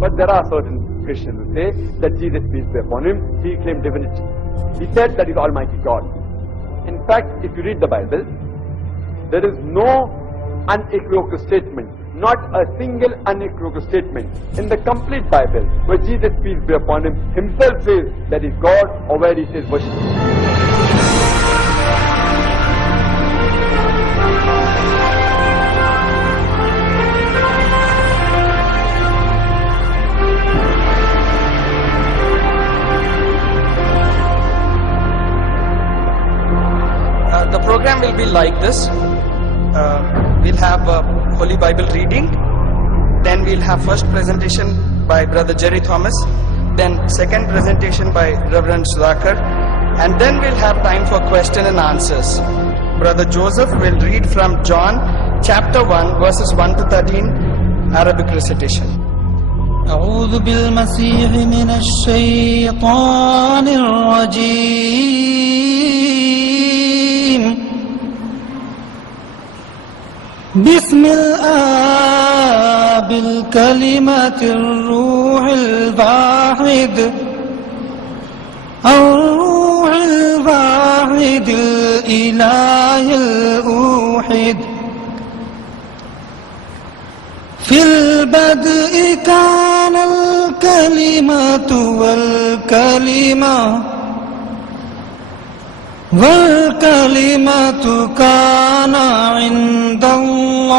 But there are certain Christians who say that Jesus, peace be upon him, he claimed divinity. He said that he is Almighty God. In fact, if you read the Bible, there is no unequivocal statement, not a single unequivocal statement in the complete Bible where Jesus, peace be upon him, himself says that he is God or where he says worship him. The program will be like this. We'll have Holy Bible reading, then we'll have first presentation by Brother Jerry Thomas, then second presentation by Reverend Sudhakar, and then we'll have time for question and answers. Brother Joseph will read from John chapter 1 verses 1 to 13, Arabic recitation. أعوذ بالمسيح من الشيطان الرجيم بسم الآب الكلمة الروح الواحد الروح الواحد الإله الأوحد في البدء كان الكلمة والكلمة كان عند الله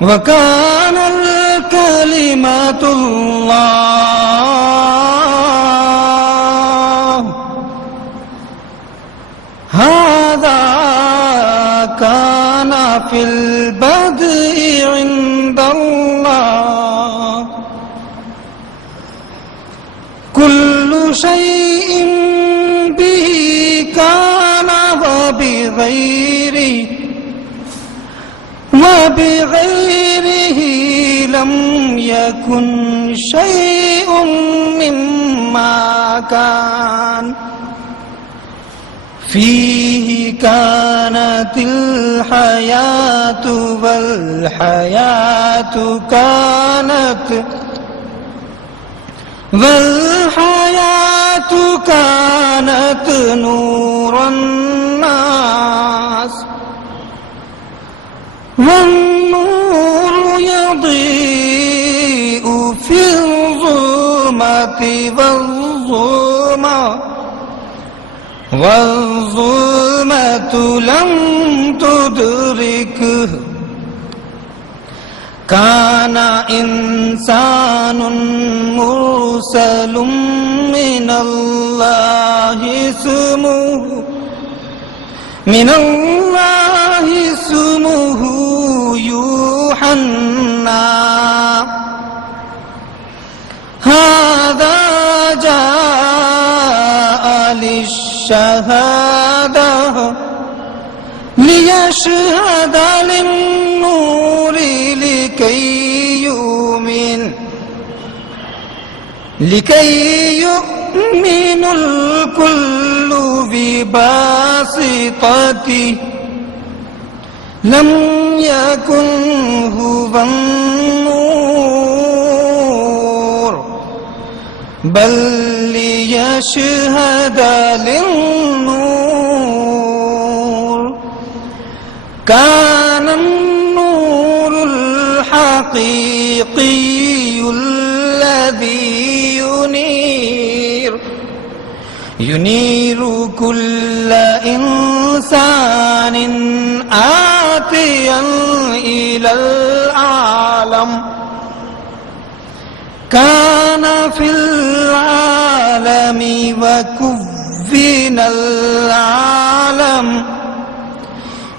وكان الكلمة الله هذا كان في البدء عند الله كل شيء به كان وبغيره لم يكن شيء مما كان فيه كانت الحياة والحياة كانت نور الناس والنور يضيء في الظلمة والظلمة لم تدركه كان إنسان مرسل من الله اسمه يوحنا هذا جاء للشهادة ليشهد للنور لكي يؤمن الكل بواسطته لم يكن هو النور بل ليشهد للنور كان النور الحقيقي الذي ينير كل إنسان آتيا إلى العالم كان في العالم وكفن العالم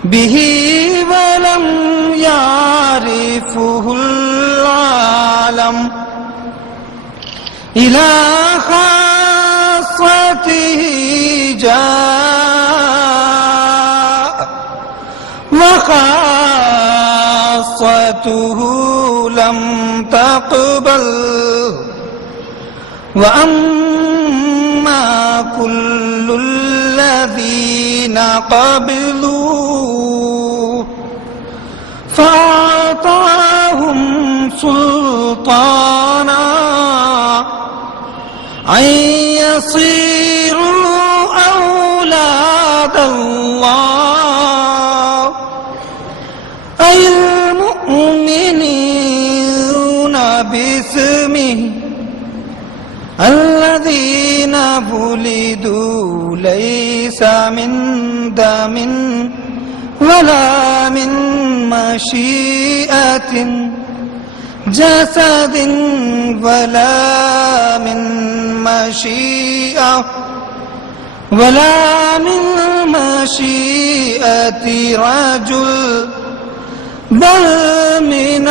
به ولم يعرفه العالم إلى خاصته جاء وخاصته لم تقبل وأما كل الذين قبلوا فأعطاهم سلطانا أن يصيروا أولاد الله أي المؤمنين باسمه الذين ولدوا ليس من دم ولا من مشيئة جسد ولا من مشيئة رجل بل من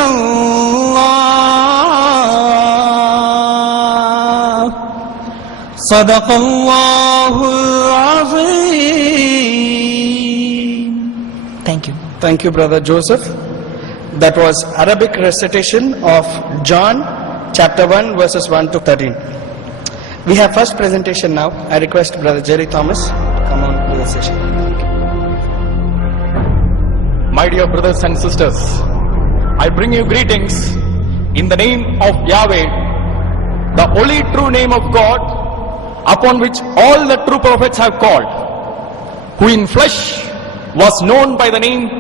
الله صدق الله العظيم. Thank you. Thank you, Brother Joseph. That was Arabic recitation of John chapter 1 verses 1 to 13. We have first presentation now. I request Brother Jerry Thomas to come on to the session. My dear brothers and sisters, I bring you greetings in the name of Yahweh, the only true name of God, upon which all the true prophets have called, who in flesh was known by the name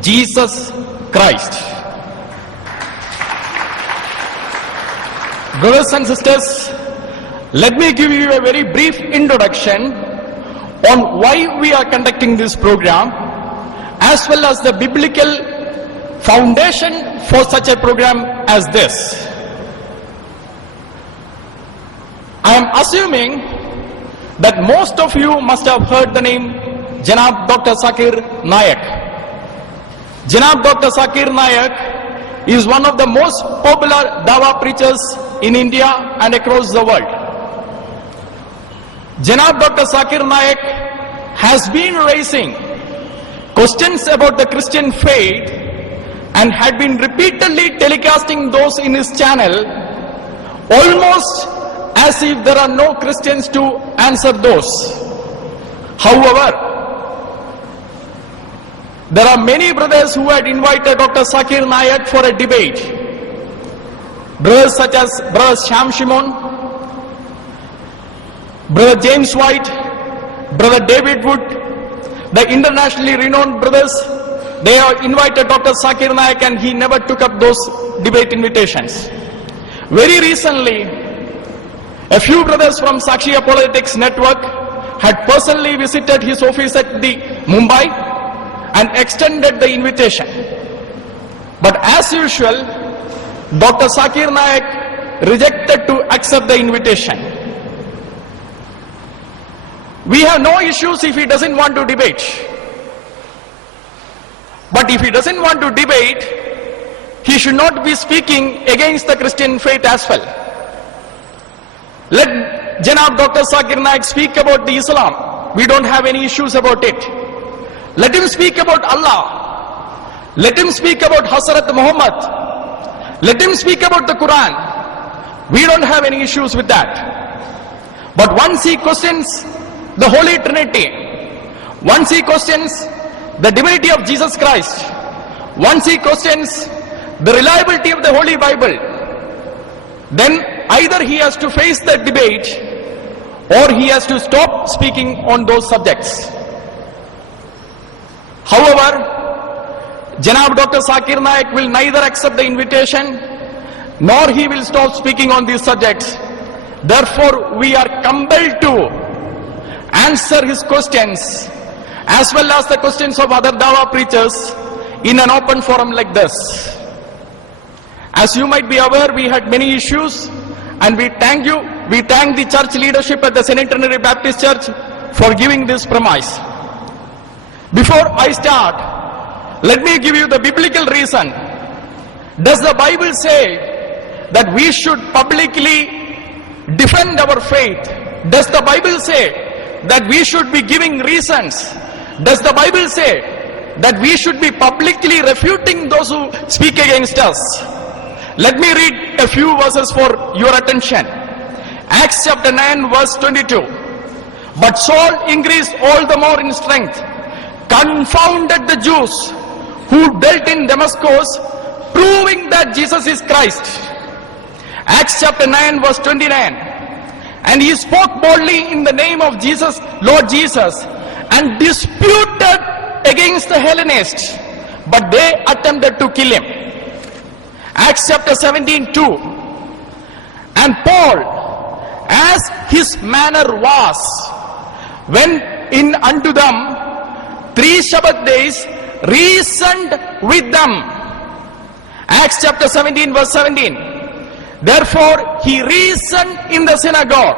Jesus Christ. Brothers and sisters, let me give you a very brief introduction on why we are conducting this program, as well as the biblical foundation for such a program as this. I am assuming that most of you must have heard the name Janab Dr. Zakir Naik. Janab Dr. Zakir Naik is one of the most popular Dawa preachers in India and across the world. Janab Dr. Zakir Naik has been raising questions about the Christian faith and had been repeatedly telecasting those in his channel, almost as if there are no Christians to answer those. However, there are many brothers who had invited Dr. Zakir Naik for a debate. Brothers such as Brother Sham Shimon, Brother James White, Brother David Wood, the internationally renowned brothers, they have invited Dr. Zakir Naik and he never took up those debate invitations. Very recently, a few brothers from Sakshiya Politics Network had personally visited his office at the Mumbai and extended the invitation. But as usual, Dr. Zakir Naik rejected to accept the invitation. We have no issues if he doesn't want to debate. But if he doesn't want to debate, he should not be speaking against the Christian faith as well. Let Janab Dr. Zakir Naik speak about the Islam. We don't have any issues about it. Let him speak about Allah. Let him speak about Hazrat Muhammad. Let him speak about the Quran. We don't have any issues with that. But once he questions the Holy Trinity, once he questions the divinity of Jesus Christ, once he questions the reliability of the Holy Bible, then either he has to face the debate or he has to stop speaking on those subjects. However, Janab Dr. Zakir Naik will neither accept the invitation nor he will stop speaking on these subjects. Therefore, we are compelled to answer his questions as well as the questions of other Dawa preachers in an open forum like this. As you might be aware, we had many issues and we thank the church leadership at the Centenary Baptist Church for giving this premise. Before I start, let me give you the biblical reason. Does the Bible say that we should publicly defend our faith? Does the Bible say that we should be giving reasons? Does the Bible say that we should be publicly refuting those who speak against us? Let me read a few verses for your attention. Acts chapter 9 verse 22. But Saul increased all the more in strength, confounded the Jews who dwelt in Damascus, proving that Jesus is Christ. Acts chapter 9 verse 29. And he spoke boldly in the name of Jesus, Lord Jesus, and disputed against the Hellenists, but they attempted to kill him. Acts chapter 17:2. And Paul, as his manner was, went in unto them 3 Sabbath days, reasoned with them. Acts chapter 17 verse 17. Therefore he reasoned in the synagogue.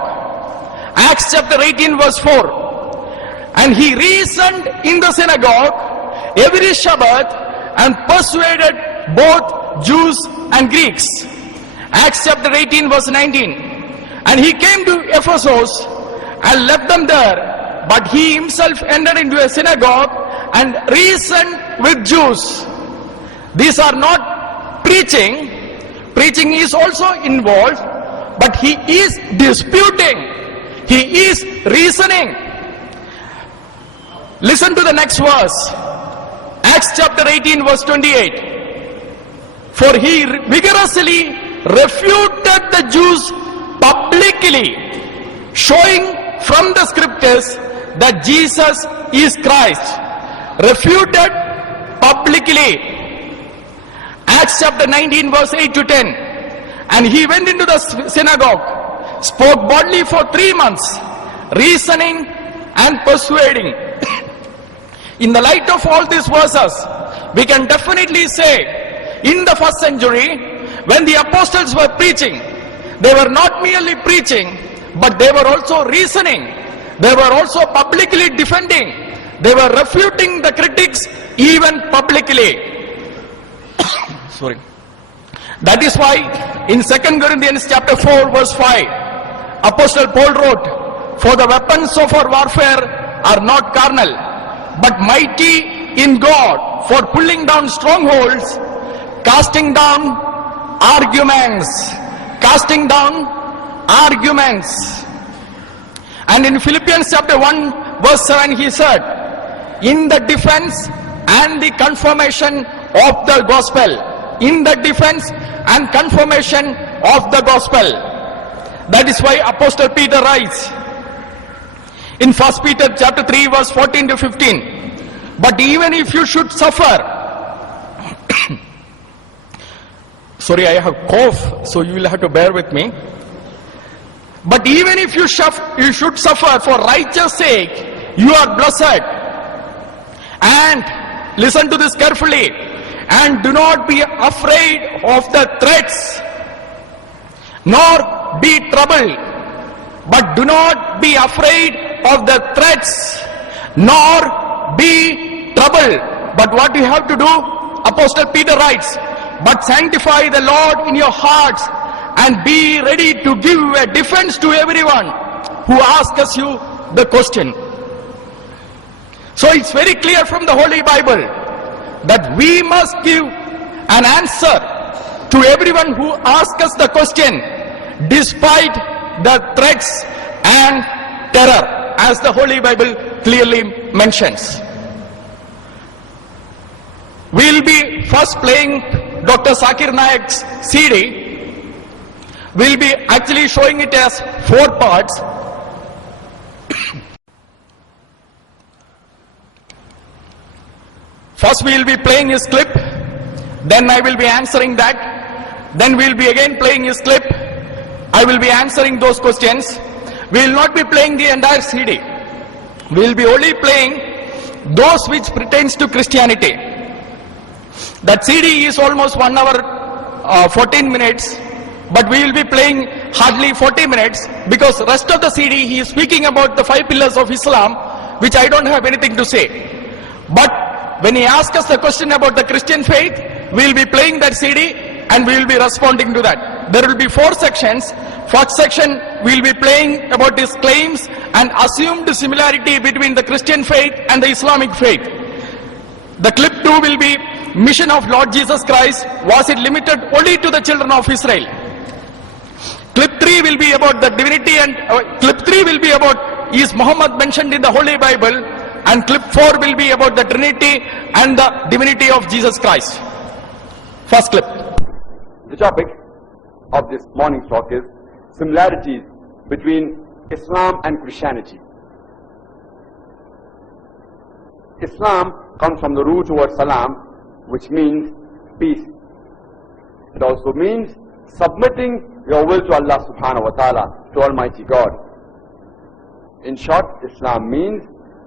Acts chapter 18 verse 4. And he reasoned in the synagogue every Sabbath and persuaded both Jews and Greeks. Acts chapter 18 verse 19. And he came to Ephesus and left them there, but he himself entered into a synagogue and reasoned with Jews. These are not preaching. Preaching is also involved, but he is disputing. He is reasoning. Listen to the next verse. Acts chapter 18 verse 28. For he vigorously refuted the Jews publicly, showing from the scriptures that Jesus is Christ. Refuted publicly. Acts chapter 19 verse 8 to 10. And he went into the synagogue, spoke boldly for 3 months, reasoning and persuading. In the light of all these verses, we can definitely say, in the first century, when the apostles were preaching, they were not merely preaching, but they were also reasoning. They were also publicly defending. They were refuting the critics even publicly. Sorry. That is why in 2 Corinthians chapter 4 verse 5, Apostle Paul wrote, for the weapons of our warfare are not carnal, but mighty in God for pulling down strongholds, casting down arguments. Casting down arguments. And in Philippians chapter 1 verse 7 he said, in the defense and the confirmation of the gospel. In the defense and confirmation of the gospel. That is why Apostle Peter writes in 1 Peter chapter 3 verse 14 to 15. But even if you should suffer, sorry, I have cough, so you will have to bear with me. But even if you should suffer for righteous sake, you are blessed. And listen to this carefully. And do not be afraid of the threats, nor be troubled. But do not be afraid of the threats, nor be troubled. But what you have to do? Apostle Peter writes, but sanctify the Lord in your hearts, and be ready to give a defense to everyone who asks you the question. So it's very clear from the Holy Bible that we must give an answer to everyone who asks us the question, despite the threats and terror, as the Holy Bible clearly mentions. We will be first playing Dr. Zakir Naik's CD. We will be actually showing it as 4 parts. First we will be playing his clip, then I will be answering that, then we will be again playing his clip, I will be answering those questions. We will not be playing the entire CD. We will be only playing those which pertains to Christianity. That CD is almost 1 hour 14 minutes, but we will be playing hardly 40 minutes because rest of the CD he is speaking about the 5 pillars of Islam, which I don't have anything to say. But when he asks us the question about the Christian faith, we will be playing that CD and we will be responding to that. There will be 4 sections. First section we will be playing about his claims and assumed similarity between the Christian faith and the Islamic faith. The clip 2 will be mission of Lord Jesus Christ. Was it limited only to the children of Israel? Clip 3 will be about the divinity, and clip 3 will be about, is Muhammad mentioned in the Holy Bible? and clip 4 will be about the Trinity and the divinity of Jesus Christ. First clip. The topic of this morning's talk is similarities between Islam and Christianity. Islam comes from the root word salam, which means peace. It also means submitting your will to Allah subhanahu wa ta'ala, to Almighty God. In short, Islam means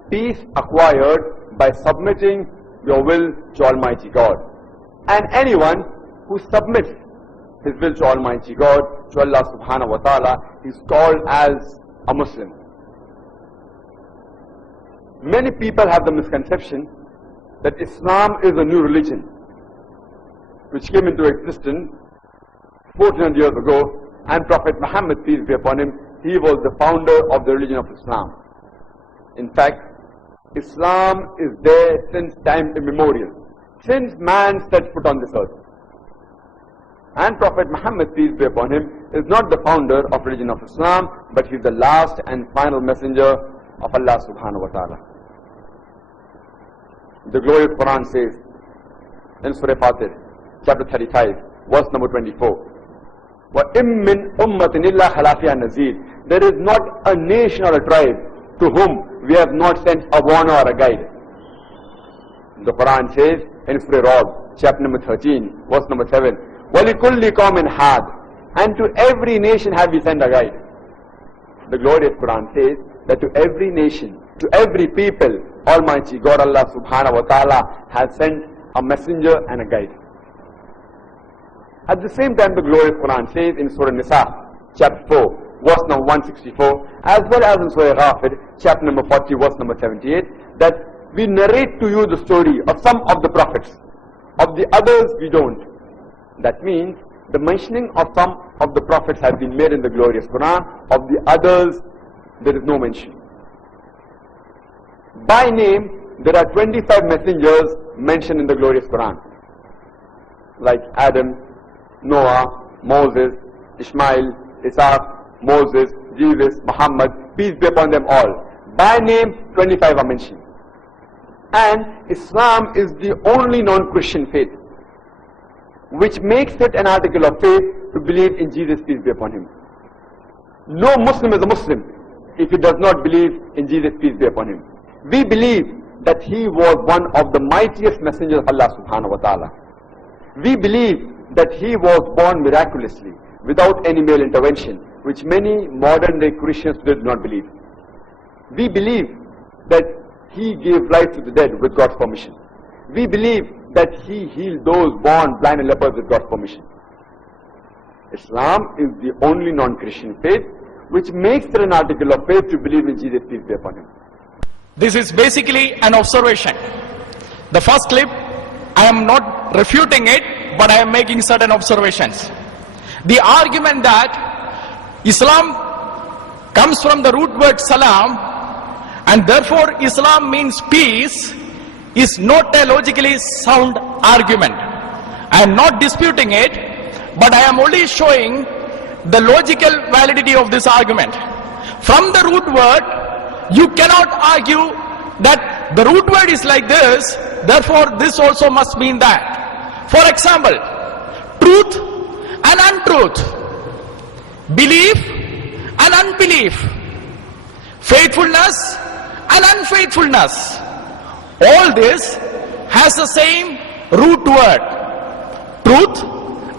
peace acquired by submitting your will to Almighty God. And anyone who submits his will to Almighty God, to Allah subhanahu wa ta'ala, is called as a Muslim. Many people have the misconception that Islam is a new religion which came into existence 1400 years ago, and Prophet Muhammad, peace be upon him, he was the founder of the religion of Islam. In fact, Islam is there since time immemorial, since man set foot on this earth. And Prophet Muhammad, peace be upon him, is not the founder of religion of Islam, but he is the last and final messenger of Allah subhanahu wa ta'ala. The glorious Quran says in Surah Fatir, chapter 35, verse number 24, وَإِم مِّنْ أُمَّةٍ إِلَّا خَلَا فِيهَا نَذِيرٌ. There is not a nation or a tribe to whom we have not sent a warner or a guide. The Quran says in Surah Ra'd, chapter number 13, verse number 7, وَلِكُلِّ قَوْمٍ حَادٍ. And to every nation have we sent a guide. The glorious Quran says that to every nation, to every people, Almighty God Allah subhanahu wa ta'ala has sent a messenger and a guide. At the same time, the glorious Quran says in Surah Nisa, chapter 4, verse number 164, as well as in Surah Ghafir, chapter number 40, verse number 78, that we narrate to you the story of some of the prophets. Of the others, we don't. That means the mentioning of some of the prophets has been made in the glorious Quran. Of the others, there is no mention. By name, there are 25 messengers mentioned in the glorious Quran, like Adam, Noah, Moses, Ishmael, Isaac, Moses, Jesus, Muhammad, peace be upon them all. By name, 25 are mentioned. And Islam is the only non-Christian faith which makes it an article of faith to believe in Jesus, peace be upon him. No Muslim is a Muslim if he does not believe in Jesus, peace be upon him. We believe that he was one of the mightiest messengers of Allah subhanahu wa ta'ala. We believe that he was born miraculously, without any male intervention, which many modern day Christians did not believe. We believe that he gave life to the dead with God's permission. We believe that he healed those born blind and lepers with God's permission. Islam is the only non-Christian faith which makes it an article of faith to believe in Jesus, peace be upon him. This is basically an observation. The first clip, I am not refuting it, but I am making certain observations. The argument that Islam comes from the root word salam and therefore Islam means peace is not a logically sound argument. I am not disputing it, but I am only showing the logical validity of this argument. From the root word, you cannot argue that the root word is like this, therefore this also must mean that. For example, truth and untruth, belief and unbelief, faithfulness and unfaithfulness, all this has the same root word. Truth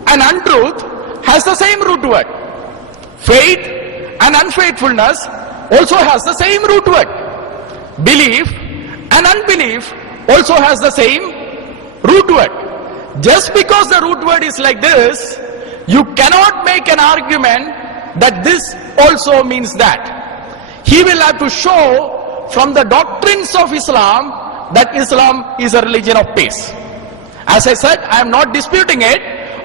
and untruth has the same root word. Faith and unfaithfulness also has the same root word. Belief and unbelief also has the same root word. Just because the root word is like this, you cannot make an argument that this also means that. He will have to show from the doctrines of Islam that Islam is a religion of peace. As I said, I am not disputing it,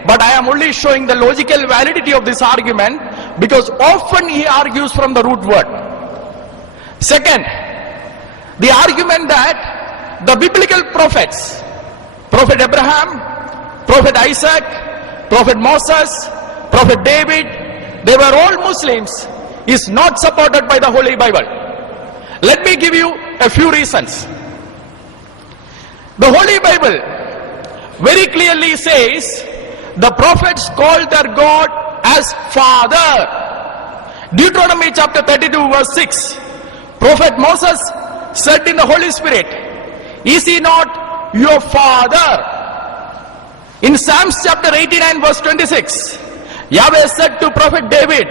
but I am only showing the logical validity of this argument because often he argues from the root word. Second, the argument that the biblical prophets, Prophet Abraham, Prophet Isaac, Prophet Moses, Prophet David, they were all Muslims, is not supported by the Holy Bible. Let me give you a few reasons. The Holy Bible very clearly says the prophets called their God as Father. Deuteronomy chapter 32 verse 6. Prophet Moses said in the Holy Spirit, "Is he not your Father?" In Psalms chapter 89 verse 26, Yahweh said to Prophet David,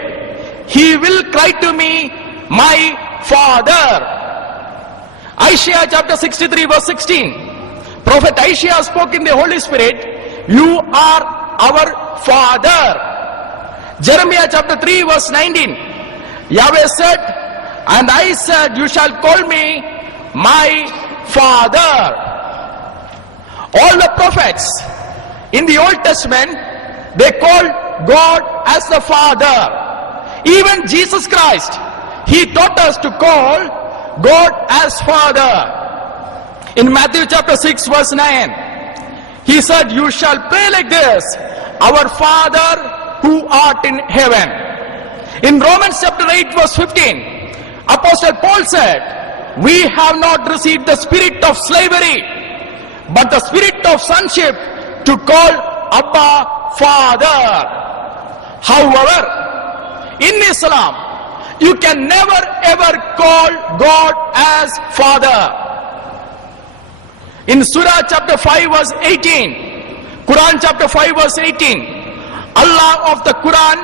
"He will cry to me, my Father." Isaiah chapter 63 verse 16, Prophet Isaiah spoke in the Holy Spirit, "You are our Father." Jeremiah chapter 3 verse 19, Yahweh said, "And I said, you shall call me my Father." All the prophets in the Old Testament, they called God as the Father. Even Jesus Christ, He taught us to call God as Father. In Matthew chapter 6 verse 9, He said, "You shall pray like this, our Father who art in heaven." In Romans chapter 8 verse 15, Apostle Paul said, "We have not received the spirit of slavery, but the spirit of sonship to call Abba Father." However, in Islam, you can never ever call God as Father. In Surah chapter 5 verse 18, Quran chapter 5 verse 18, Allah of the Quran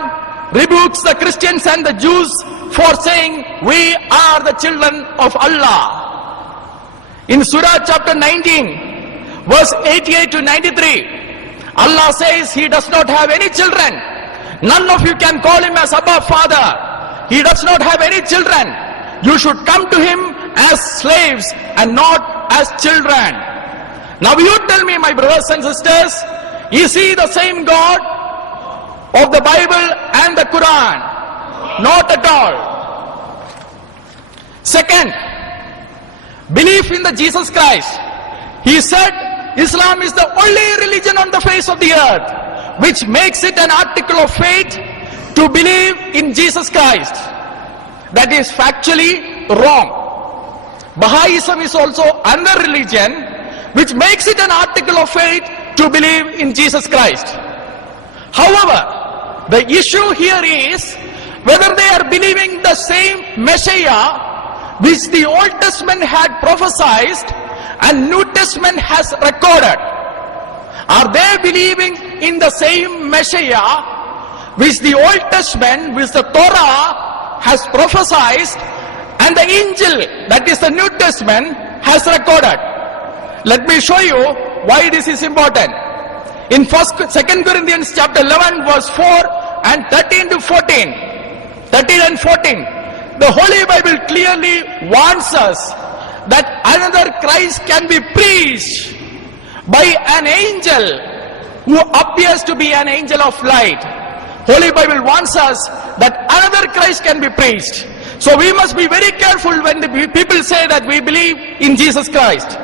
rebukes the Christians and the Jews for saying, "We are the children of Allah." In Surah chapter 19 verse 88 to 93, Allah says He does not have any children. None of you can call Him as Abba Father. He does not have any children. You should come to Him as slaves and not as children. Now you tell me, my brothers and sisters, is He the same God of the Bible and the Quran? Not at all. Second, belief in the Jesus Christ. He said Islam is the only religion on the face of the earth which makes it an article of faith to believe in Jesus Christ. That is factually wrong. Baha'ism is also another religion which makes it an article of faith to believe in Jesus Christ. However, the issue here is whether they are believing the same Messiah which the Old Testament had prophesied and New Testament has recorded. Are they believing in the same Messiah which the Old Testament, which the Torah has prophesied and the Injil, that is the New Testament, has recorded? Let me show you why this is important. In 2 Corinthians chapter 11 verse 4 and 13 to 14, 13 and 14, the Holy Bible clearly warns us that another Christ can be preached by an angel who appears to be an angel of light. Holy Bible warns us that another Christ can be preached. So we must be very careful when the people say that we believe in Jesus Christ.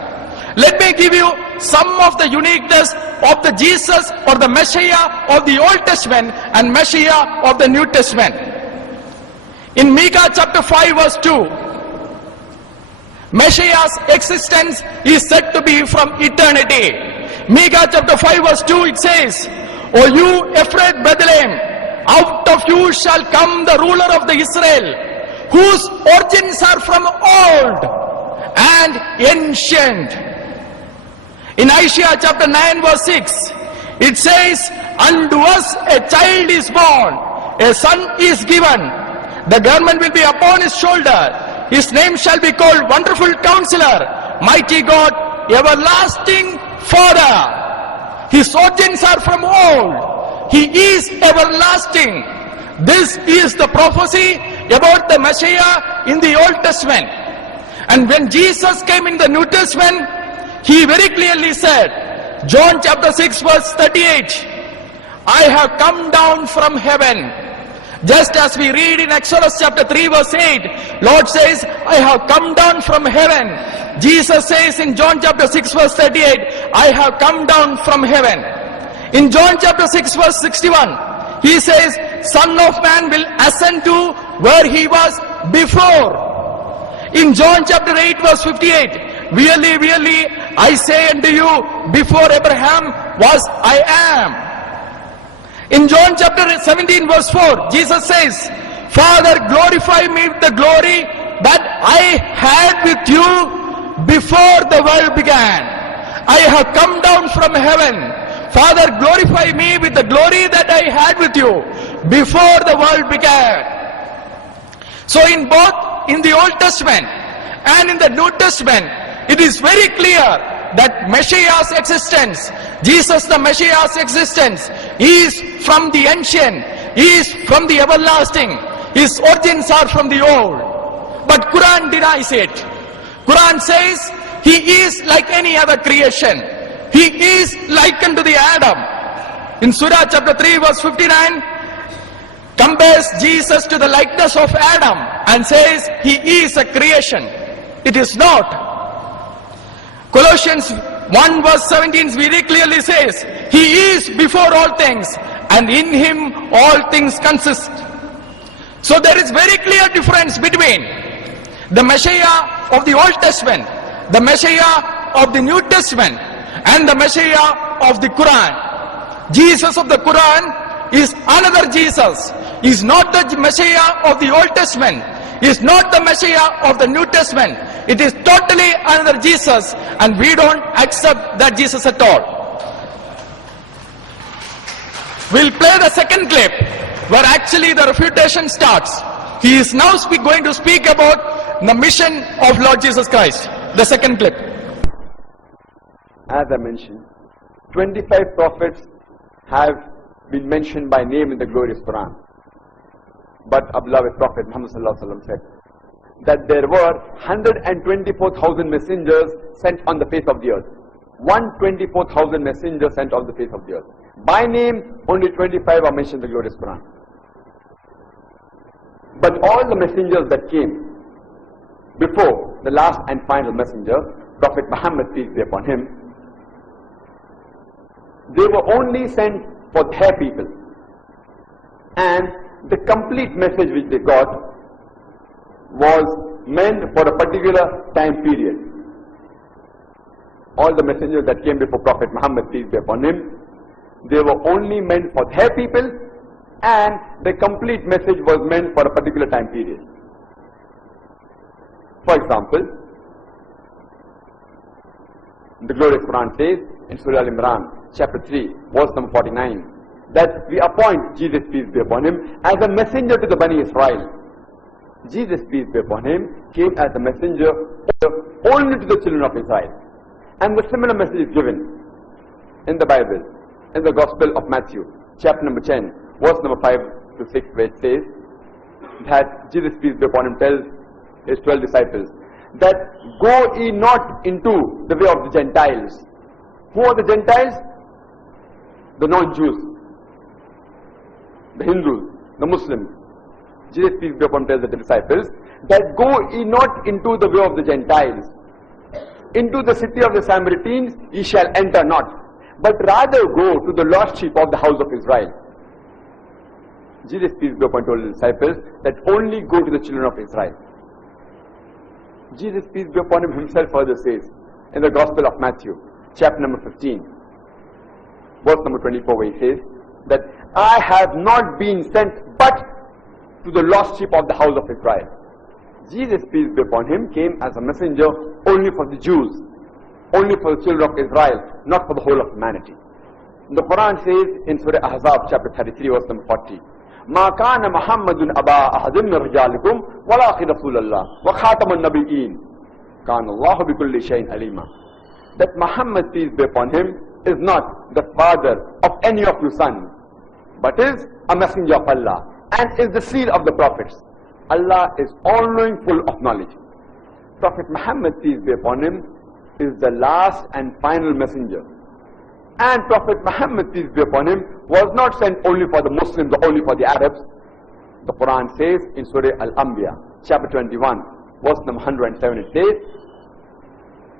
Let me give you some of the uniqueness of the Jesus or the Messiah of the Old Testament and Messiah of the New Testament. In Micah chapter 5 verse 2, Messiah's existence is said to be from eternity. Micah chapter 5 verse 2, it says, "O you Ephraim Bethlehem, out of you shall come the ruler of the Israel, whose origins are from old and ancient." In Isaiah chapter 9 verse 6, it says, "Unto us a child is born, a son is given. The government will be upon his shoulder. His name shall be called Wonderful Counselor, Mighty God, Everlasting Father." His origins are from old. He is everlasting. This is the prophecy about the Messiah in the Old Testament. And when Jesus came in the New Testament, He very clearly said, John chapter 6 verse 38, "I have come down from heaven." Just as we read in Exodus chapter 3 verse 8, Lord says, "I have come down from heaven." Jesus says in John chapter 6 verse 38, "I have come down from heaven." In John chapter 6 verse 61, He says, "Son of Man will ascend to where He was before." In John chapter 8 verse 58, verily, verily, I say unto you, before Abraham was I am. In John chapter 17 verse 4, Jesus says, Father, glorify me with the glory that I had with you before the world began. I have come down from heaven. Father, glorify me with the glory that I had with you before the world began. So in both in the Old Testament and in the New Testament, it is very clear that Messiah's existence, Jesus the Messiah's existence, is from the ancient, is from the everlasting. His origins are from the old. But Quran denies it. Quran says he is like any other creation. He is likened to the Adam. In Surah chapter 3 verse 59, compares Jesus to the likeness of Adam and says he is a creation. It is not. Colossians 1 verse 17 very clearly says, he is before all things and in him all things consist. So there is very clear difference between the Messiah of the Old Testament, the Messiah of the New Testament, and the Messiah of the Quran. Jesus of the Quran is another Jesus. He is not the Messiah of the Old Testament. He is not the Messiah of the New Testament. It is totally another Jesus, and we don't accept that Jesus at all. We'll play the second clip where actually the refutation starts. He is now going to speak about the mission of Lord Jesus Christ. The second clip. As I mentioned, 25 prophets have been mentioned by name in the glorious Quran. But our beloved Prophet Muhammad said that there were 124,000 messengers sent on the face of the earth. 124,000 messengers sent on the face of the earth. By name, only 25 are mentioned in the glorious Quran. But all the messengers that came before the last and final messenger, Prophet Muhammad, peace be upon him, they were only sent for their people. And the complete message which they got was meant for a particular time period. All the messengers that came before Prophet Muhammad, peace be upon him, they were only meant for their people, and the complete message was meant for a particular time period. For example, the glorious Quran says in Surah Al-Imran, chapter 3, verse number 49, that we appoint Jesus, peace be upon him, as a messenger to the Bani Israel. Jesus, peace be upon him, came as a messenger only to the children of Israel. And the similar message is given in the Bible, in the Gospel of Matthew, chapter number 10, verse number 5 to 6, where it says that Jesus, peace be upon him, tells his 12 disciples that go ye not into the way of the Gentiles. Who are the Gentiles? The non-Jews, the Hindus, the Muslims. Jesus, peace be upon him, tells the disciples that go ye not into the way of the Gentiles. Into the city of the Samaritans ye shall enter not, but rather go to the lost sheep of the house of Israel. Jesus, peace be upon him, told the disciples that only go to the children of Israel. Jesus, peace be upon him, himself further says in the Gospel of Matthew, chapter number 15, verse number 24, where he says that I have not been sent but to the lost sheep of the house of Israel. Jesus, peace be upon him, came as a messenger only for the Jews, only for the children of Israel, not for the whole of humanity. The Quran says in Surah Ahzab, chapter 33, verse number 40, ما كان محمد أبا أحد من رجالكم ولكن رسول الله وخاتم النبيين كان الله بكل شيء عليما. That Muhammad, peace be upon him, is not the father of any of you sons, but is a messenger of Allah and is the seal of the prophets. Allah is all-knowing, full of knowledge. Prophet Muhammad, peace be upon him, is the last and final messenger. And Prophet Muhammad, peace be upon him, was not sent only for the Muslims or only for the Arabs. The Quran says in Surah Al-Anbiya, chapter 21, verse number 107, it says,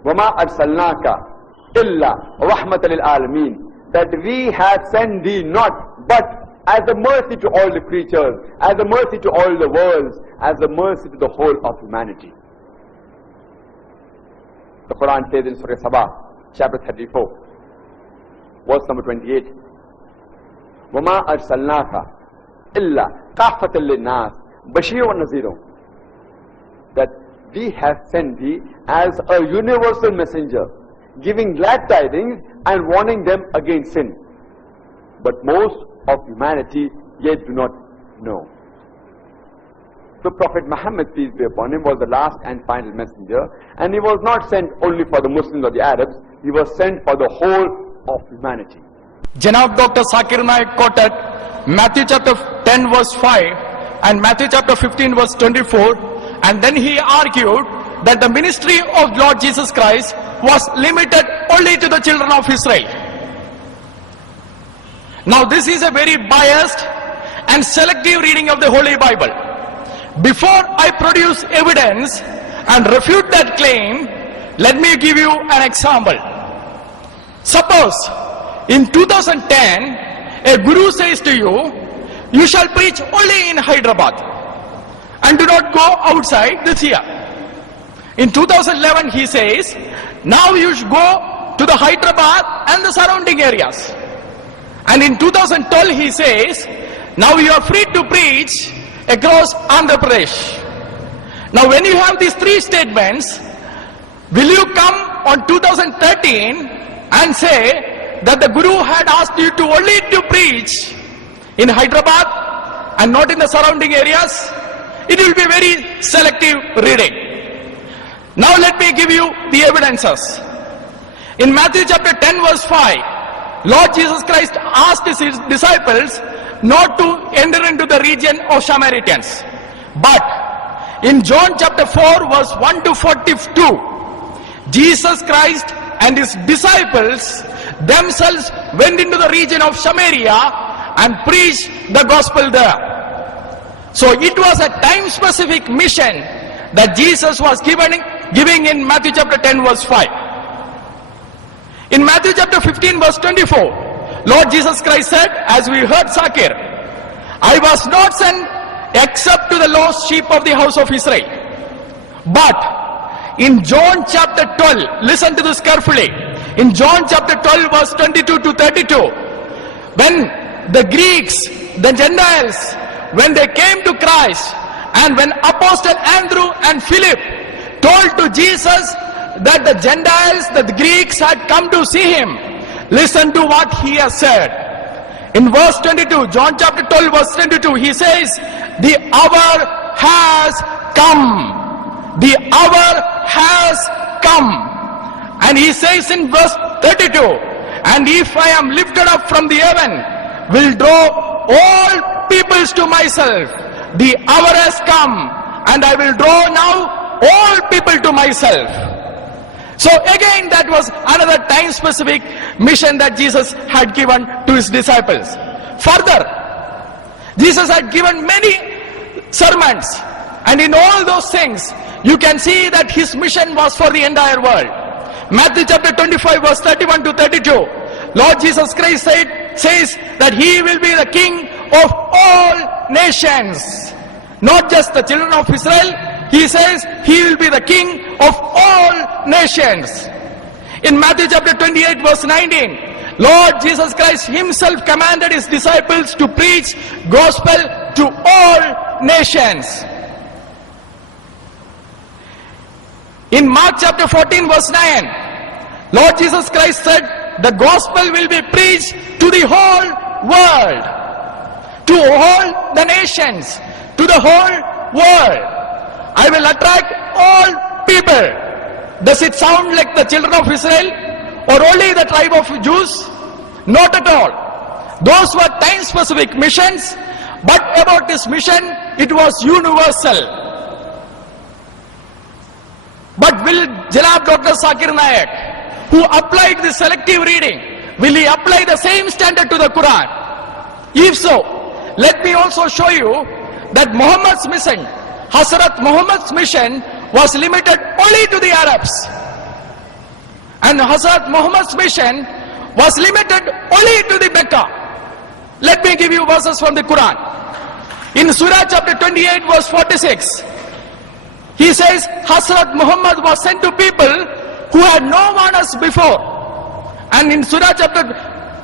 وَمَا أَرْسَلْنَاكَ إِلَّا رَحْمَةً لِلْعَالَمِينَ, that we have sent thee not but as a mercy to all the creatures, as a mercy to all the worlds, as a mercy to the whole of humanity. The Quran says in Surah Sabah, chapter 34, verse number 28, وَمَا أَرْسَلْنَاكَ إِلَّا كَافَّةً لِلنَّاسِ بَشِيرًا وَنَذِيرًا, that we have sent thee as a universal messenger, giving glad tidings and warning them against sin. But most of humanity yet do not know. So Prophet Muhammad, peace be upon him, was the last and final messenger, and he was not sent only for the Muslims or the Arabs, he was sent for the whole of humanity. Janab Dr. Zakir Naik quoted Matthew chapter 10 verse 5 and Matthew chapter 15 verse 24, and then he argued that the ministry of Lord Jesus Christ was limited only to the children of Israel. Now this is a very biased and selective reading of the Holy Bible. Before I produce evidence and refute that claim, let me give you an example. Suppose in 2010 a guru says to you, you shall preach only in Hyderabad and do not go outside this year. In 2011 he says, now you should go to the Hyderabad and the surrounding areas. And in 2012 he says, now you are free to preach across Andhra Pradesh. Now when you have these three statements, will you come on 2013 and say that the Guru had asked you to only to preach in Hyderabad and not in the surrounding areas? It will be very selective reading. Now let me give you the evidences. In Matthew chapter 10 verse 5, Lord Jesus Christ asked his disciples not to enter into the region of Samaritans. But in John chapter 4 verse 1 to 42, Jesus Christ and his disciples themselves went into the region of Samaria and preached the gospel there. So it was a time specific mission that Jesus was giving in Matthew chapter 10 verse 5. In Matthew chapter 15 verse 24, Lord Jesus Christ said, as we heard Zakir, I was not sent except to the lost sheep of the house of Israel. But in John chapter 12, listen to this carefully. In John chapter 12 verse 22 to 32, when the Greeks, the Gentiles, when they came to Christ, and when Apostle Andrew and Philip told to Jesus that the Gentiles, that the Greeks had come to see him, listen to what he has said. In verse 22, John chapter 12 verse 22, he says, the hour has come. The hour has come. And he says in verse 32, and if I am lifted up from the heaven, will draw all peoples to myself. The hour has come, and I will draw now all people to myself. So again, that was another time specific mission that Jesus had given to his disciples. Further, Jesus had given many sermons, and in all those things you can see that his mission was for the entire world. Matthew chapter 25 verse 31 to 32, Lord Jesus Christ says that he will be the king of all nations, not just the children of Israel. He says he will be the king of all nations. In Matthew chapter 28 verse 19, Lord Jesus Christ himself commanded his disciples to preach gospel to all nations. In Mark chapter 14 verse 9, Lord Jesus Christ said the gospel will be preached to the whole world, to all the nations, to the whole world. I will attract all people. Does it sound like the children of Israel or only the tribe of Jews? Not at all. Those were time specific missions, but about this mission, it was universal. But will Janab Dr. Zakir Naik, who applied the selective reading, will he apply the same standard to the Quran? If so, let me also show you that Muhammad's mission, Hazrat Muhammad's mission, was limited only to the Arabs. And Hazrat Muhammad's mission was limited only to the Mecca. Let me give you verses from the Quran. In Surah chapter 28 verse 46, he says Hazrat Muhammad was sent to people who us before. And in Surah chapter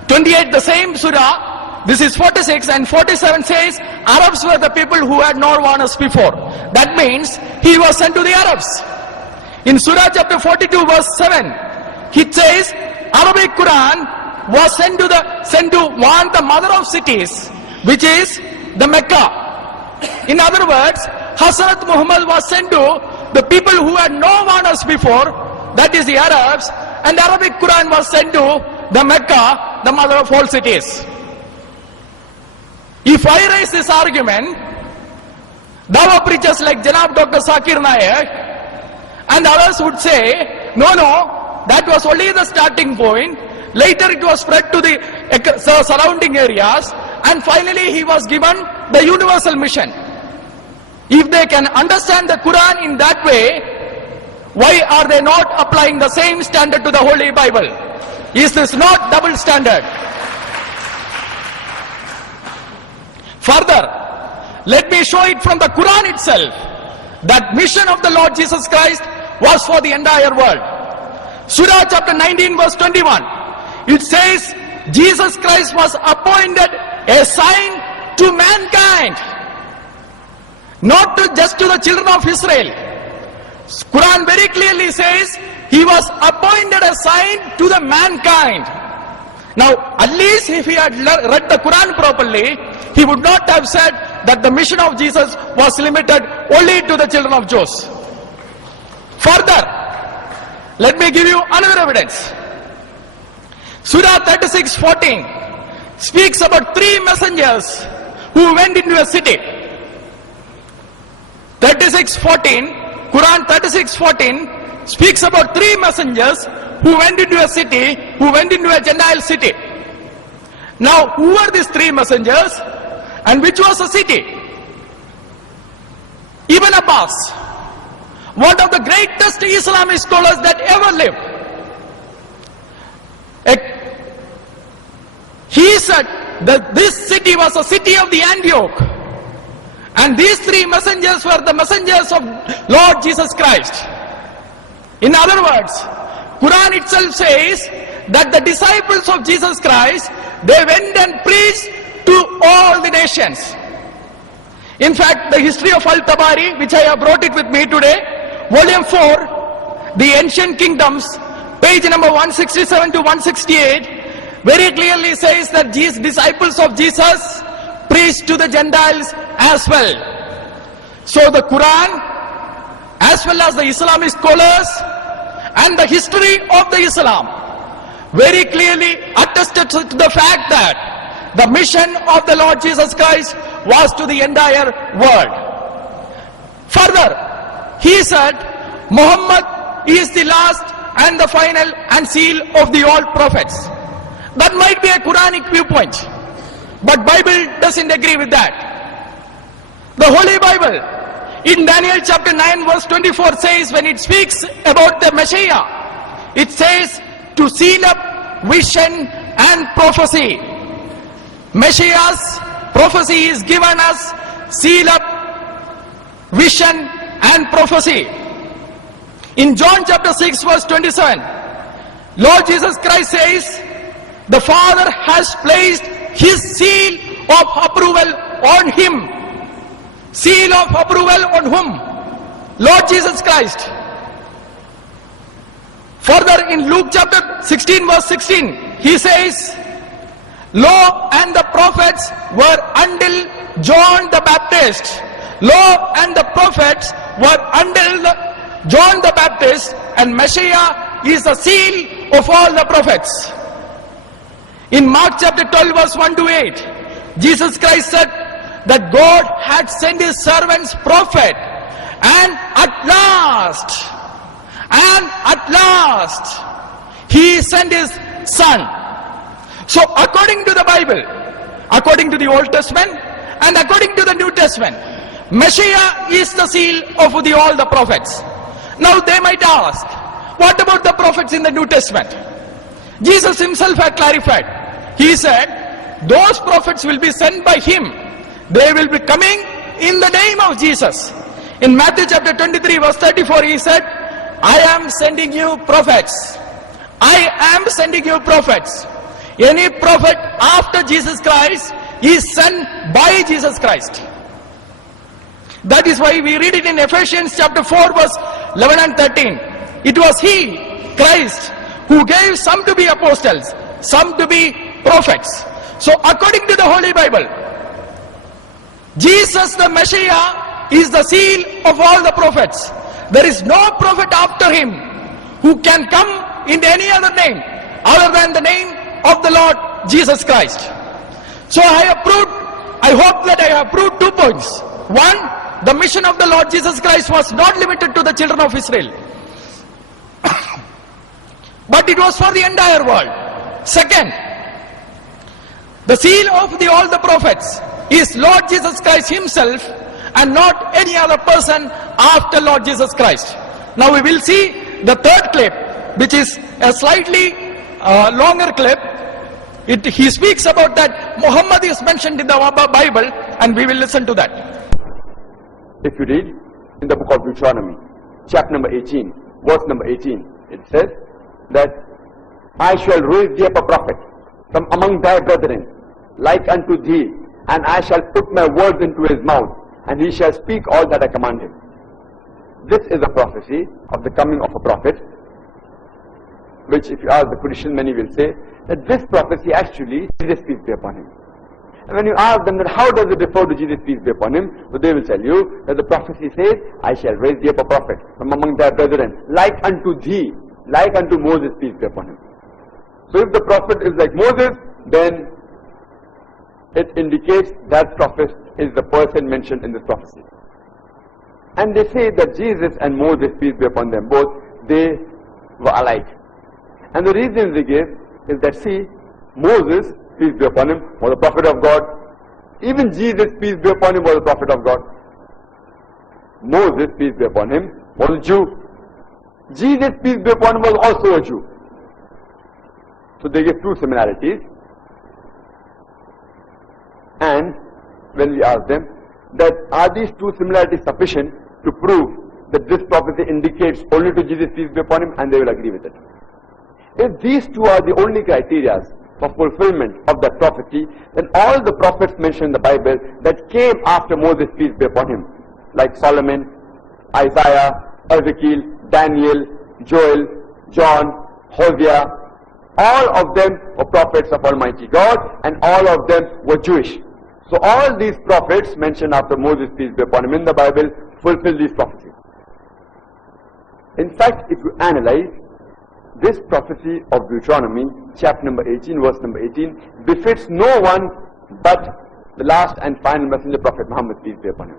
28, the same Surah, this is 46 and 47 says, Arabs were the people who had not warned us before. That means he was sent to the Arabs. In Surah chapter 42 verse 7, it says, Arabic Quran was sent to warn the mother of cities, which is the Mecca. In other words, Hazrat Muhammad was sent to the people who had no warned us before, that is the Arabs, and the Arabic Quran was sent to the Mecca, the mother of all cities. If I raise this argument, Dawa preachers like Janab Dr. Zakir Naik and others would say, no, that was only the starting point. Later it was spread to the surrounding areas, and finally he was given the universal mission. If they can understand the Quran in that way, why are they not applying the same standard to the Holy Bible? Is this not double standard? Further, let me show it from the Quran itself, that mission of the Lord Jesus Christ was for the entire world. Surah chapter 19 verse 21, it says, Jesus Christ was appointed a sign to mankind, not just to the children of Israel. Quran very clearly says he was appointed a sign to the mankind. Now, at least if he had read the Quran properly, he would not have said that the mission of Jesus was limited only to the children of Jews. Further, let me give you another evidence. Surah 36:14 speaks about three messengers who went into a city. 36:14, Quran 36:14 speaks about three messengers who went into a city, who went into a Gentile city. Now, who were these three messengers and which was the city? Ibn Abbas, one of the greatest Islamic scholars that ever lived, he said that this city was a city of the Antioch, and these three messengers were the messengers of Lord Jesus Christ. In other words, Quran itself says that the disciples of Jesus Christ, they went and preached to all the nations. In fact, the history of Al-Tabari, which I have brought it with me today, volume 4, the ancient kingdoms, page number 167 to 168, very clearly says that these disciples of Jesus preached to the Gentiles as well. So the Quran, as well as the Islamic scholars and the history of the Islam, very clearly attested to the fact that the mission of the Lord Jesus Christ was to the entire world. Further, he said, Muhammad is the last and the final and seal of the all prophets. That might be a Quranic viewpoint, but Bible doesn't agree with that. The Holy Bible, in Daniel chapter 9 verse 24 says, when it speaks about the Messiah, it says to seal up vision and prophecy. Messiah's prophecy is given us seal up vision and prophecy. In John chapter 6 verse 27, Lord Jesus Christ says, the Father has placed his seal of approval on him. Seal of approval on whom? Lord Jesus Christ. Further, in Luke chapter 16 verse 16, he says, Law and the prophets were until John the Baptist. Law and the prophets were until John the Baptist, and Messiah is the seal of all the prophets. In Mark chapter 12 verse 1 to 8, Jesus Christ said that God had sent his servants prophet, and at last, he sent his son. So according to the Bible, according to the Old Testament and according to the New Testament, Messiah is the seal of all the prophets. Now they might ask, what about the prophets in the New Testament? Jesus himself had clarified. He said, those prophets will be sent by him. They will be coming in the name of Jesus. In Matthew chapter 23 verse 34, he said, I am sending you prophets. I am sending you prophets. Any prophet after Jesus Christ is sent by Jesus Christ. That is why we read it in Ephesians chapter 4 verse 11 and 13. It was He, Christ, who gave some to be apostles, some to be prophets. So according to the Holy Bible, Jesus the Messiah is the seal of all the prophets. There is no prophet after Him who can come in any other name other than the name of the Lord Jesus Christ. So I hope that I have proved 2 points. One, the mission of the Lord Jesus Christ was not limited to the children of Israel, but it was for the entire world. Second, the seal of all the prophets is Lord Jesus Christ Himself and not any other person after Lord Jesus Christ. Now we will see the third clip, which is a slightly longer clip. He speaks about that Muhammad is mentioned in the Bible, and we will listen to that. If you read in the book of Deuteronomy, chapter number 18, verse number 18, it says that I shall raise thee up a prophet from among thy brethren, like unto thee, and I shall put my words into his mouth, and he shall speak all that I command him. This is a prophecy of the coming of a prophet, which if you ask the Christian, many will say that this prophecy actually, Jesus peace be upon him. And when you ask them that how does it refer to Jesus peace be upon him, so they will tell you that the prophecy says, I shall raise thee up a prophet from among thy brethren, like unto thee, like unto Moses peace be upon him. So if the prophet is like Moses, then it indicates that prophet is the person mentioned in this prophecy. And they say that Jesus and Moses, peace be upon them both, they were alike. And the reason they give is that, see, Moses, peace be upon him, was a prophet of God. Even Jesus, peace be upon him, was a prophet of God. Moses, peace be upon him, was a Jew. Jesus, peace be upon him, was also a Jew. So they give 2 similarities. And when we ask them that are these 2 similarities sufficient to prove that this prophecy indicates only to Jesus peace be upon him, and they will agree with it. If these 2 are the only criteria for fulfillment of that prophecy, then all the prophets mentioned in the Bible that came after Moses peace be upon him, like Solomon, Isaiah, Ezekiel, Daniel, Joel, John, Hosea, all of them were prophets of Almighty God, and all of them were Jewish. So all these prophets mentioned after Moses peace be upon him in the Bible fulfill these prophecies. In fact, if you analyze this prophecy of Deuteronomy, chapter number 18, verse number 18, befits no one but the last and final messenger prophet Muhammad, peace be upon him.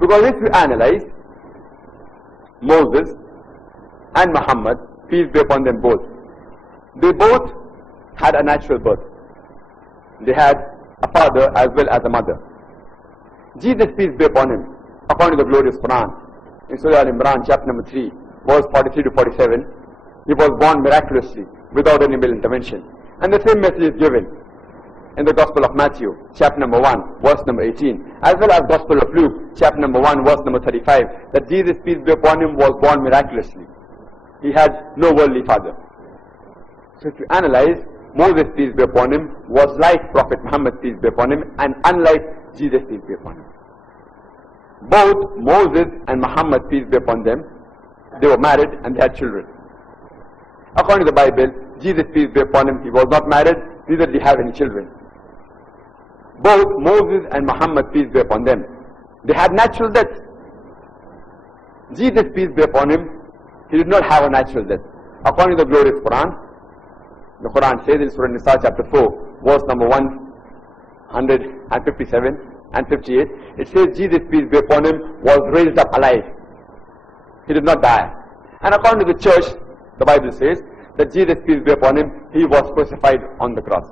Because if you analyze Moses and Muhammad, peace be upon them both, they both had a natural birth. They had a father as well as a mother. Jesus, peace be upon him, according to the glorious Quran, in Surah Al-Imran, chapter number 3, verse 43 to 47, he was born miraculously, without any male intervention. And the same message is given in the Gospel of Matthew, chapter number 1, verse number 18, as well as Gospel of Luke, chapter number 1, verse number 35, that Jesus, peace be upon him, was born miraculously. He had no worldly father. So if you analyze, Moses, peace be upon him, was like Prophet Muhammad, peace be upon him, and unlike Jesus, peace be upon him. Both Moses and Muhammad, peace be upon them, they were married and they had children. According to the Bible, Jesus, peace be upon him, he was not married, neither did he have any children. Both Moses and Muhammad, peace be upon them, they had natural death. Jesus, peace be upon him, he did not have a natural death. According to the glorious Quran, the Quran says in Surah Nisa chapter 4, verse number 157 and 58, it says Jesus, peace be upon him, was raised up alive. He did not die. And according to the church, the Bible says that Jesus, peace be upon him, he was crucified on the cross.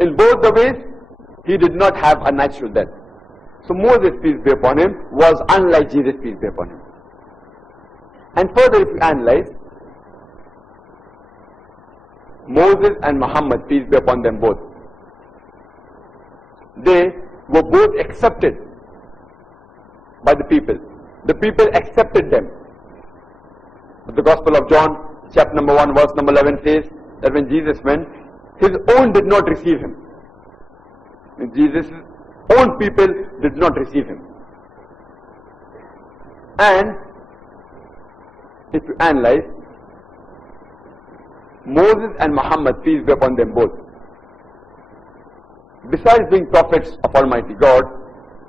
In both the ways, he did not have a natural death. So Moses, peace be upon him, was unlike Jesus, peace be upon him. And further, if you analyze, Moses and Muhammad, peace be upon them both, they were both accepted by the people. The people accepted them. The Gospel of John, chapter number 1, verse number 11 says that when Jesus went, his own did not receive him. Jesus' own people did not receive him. And if you analyze, Moses and Muhammad, peace be upon them both, besides being prophets of Almighty God,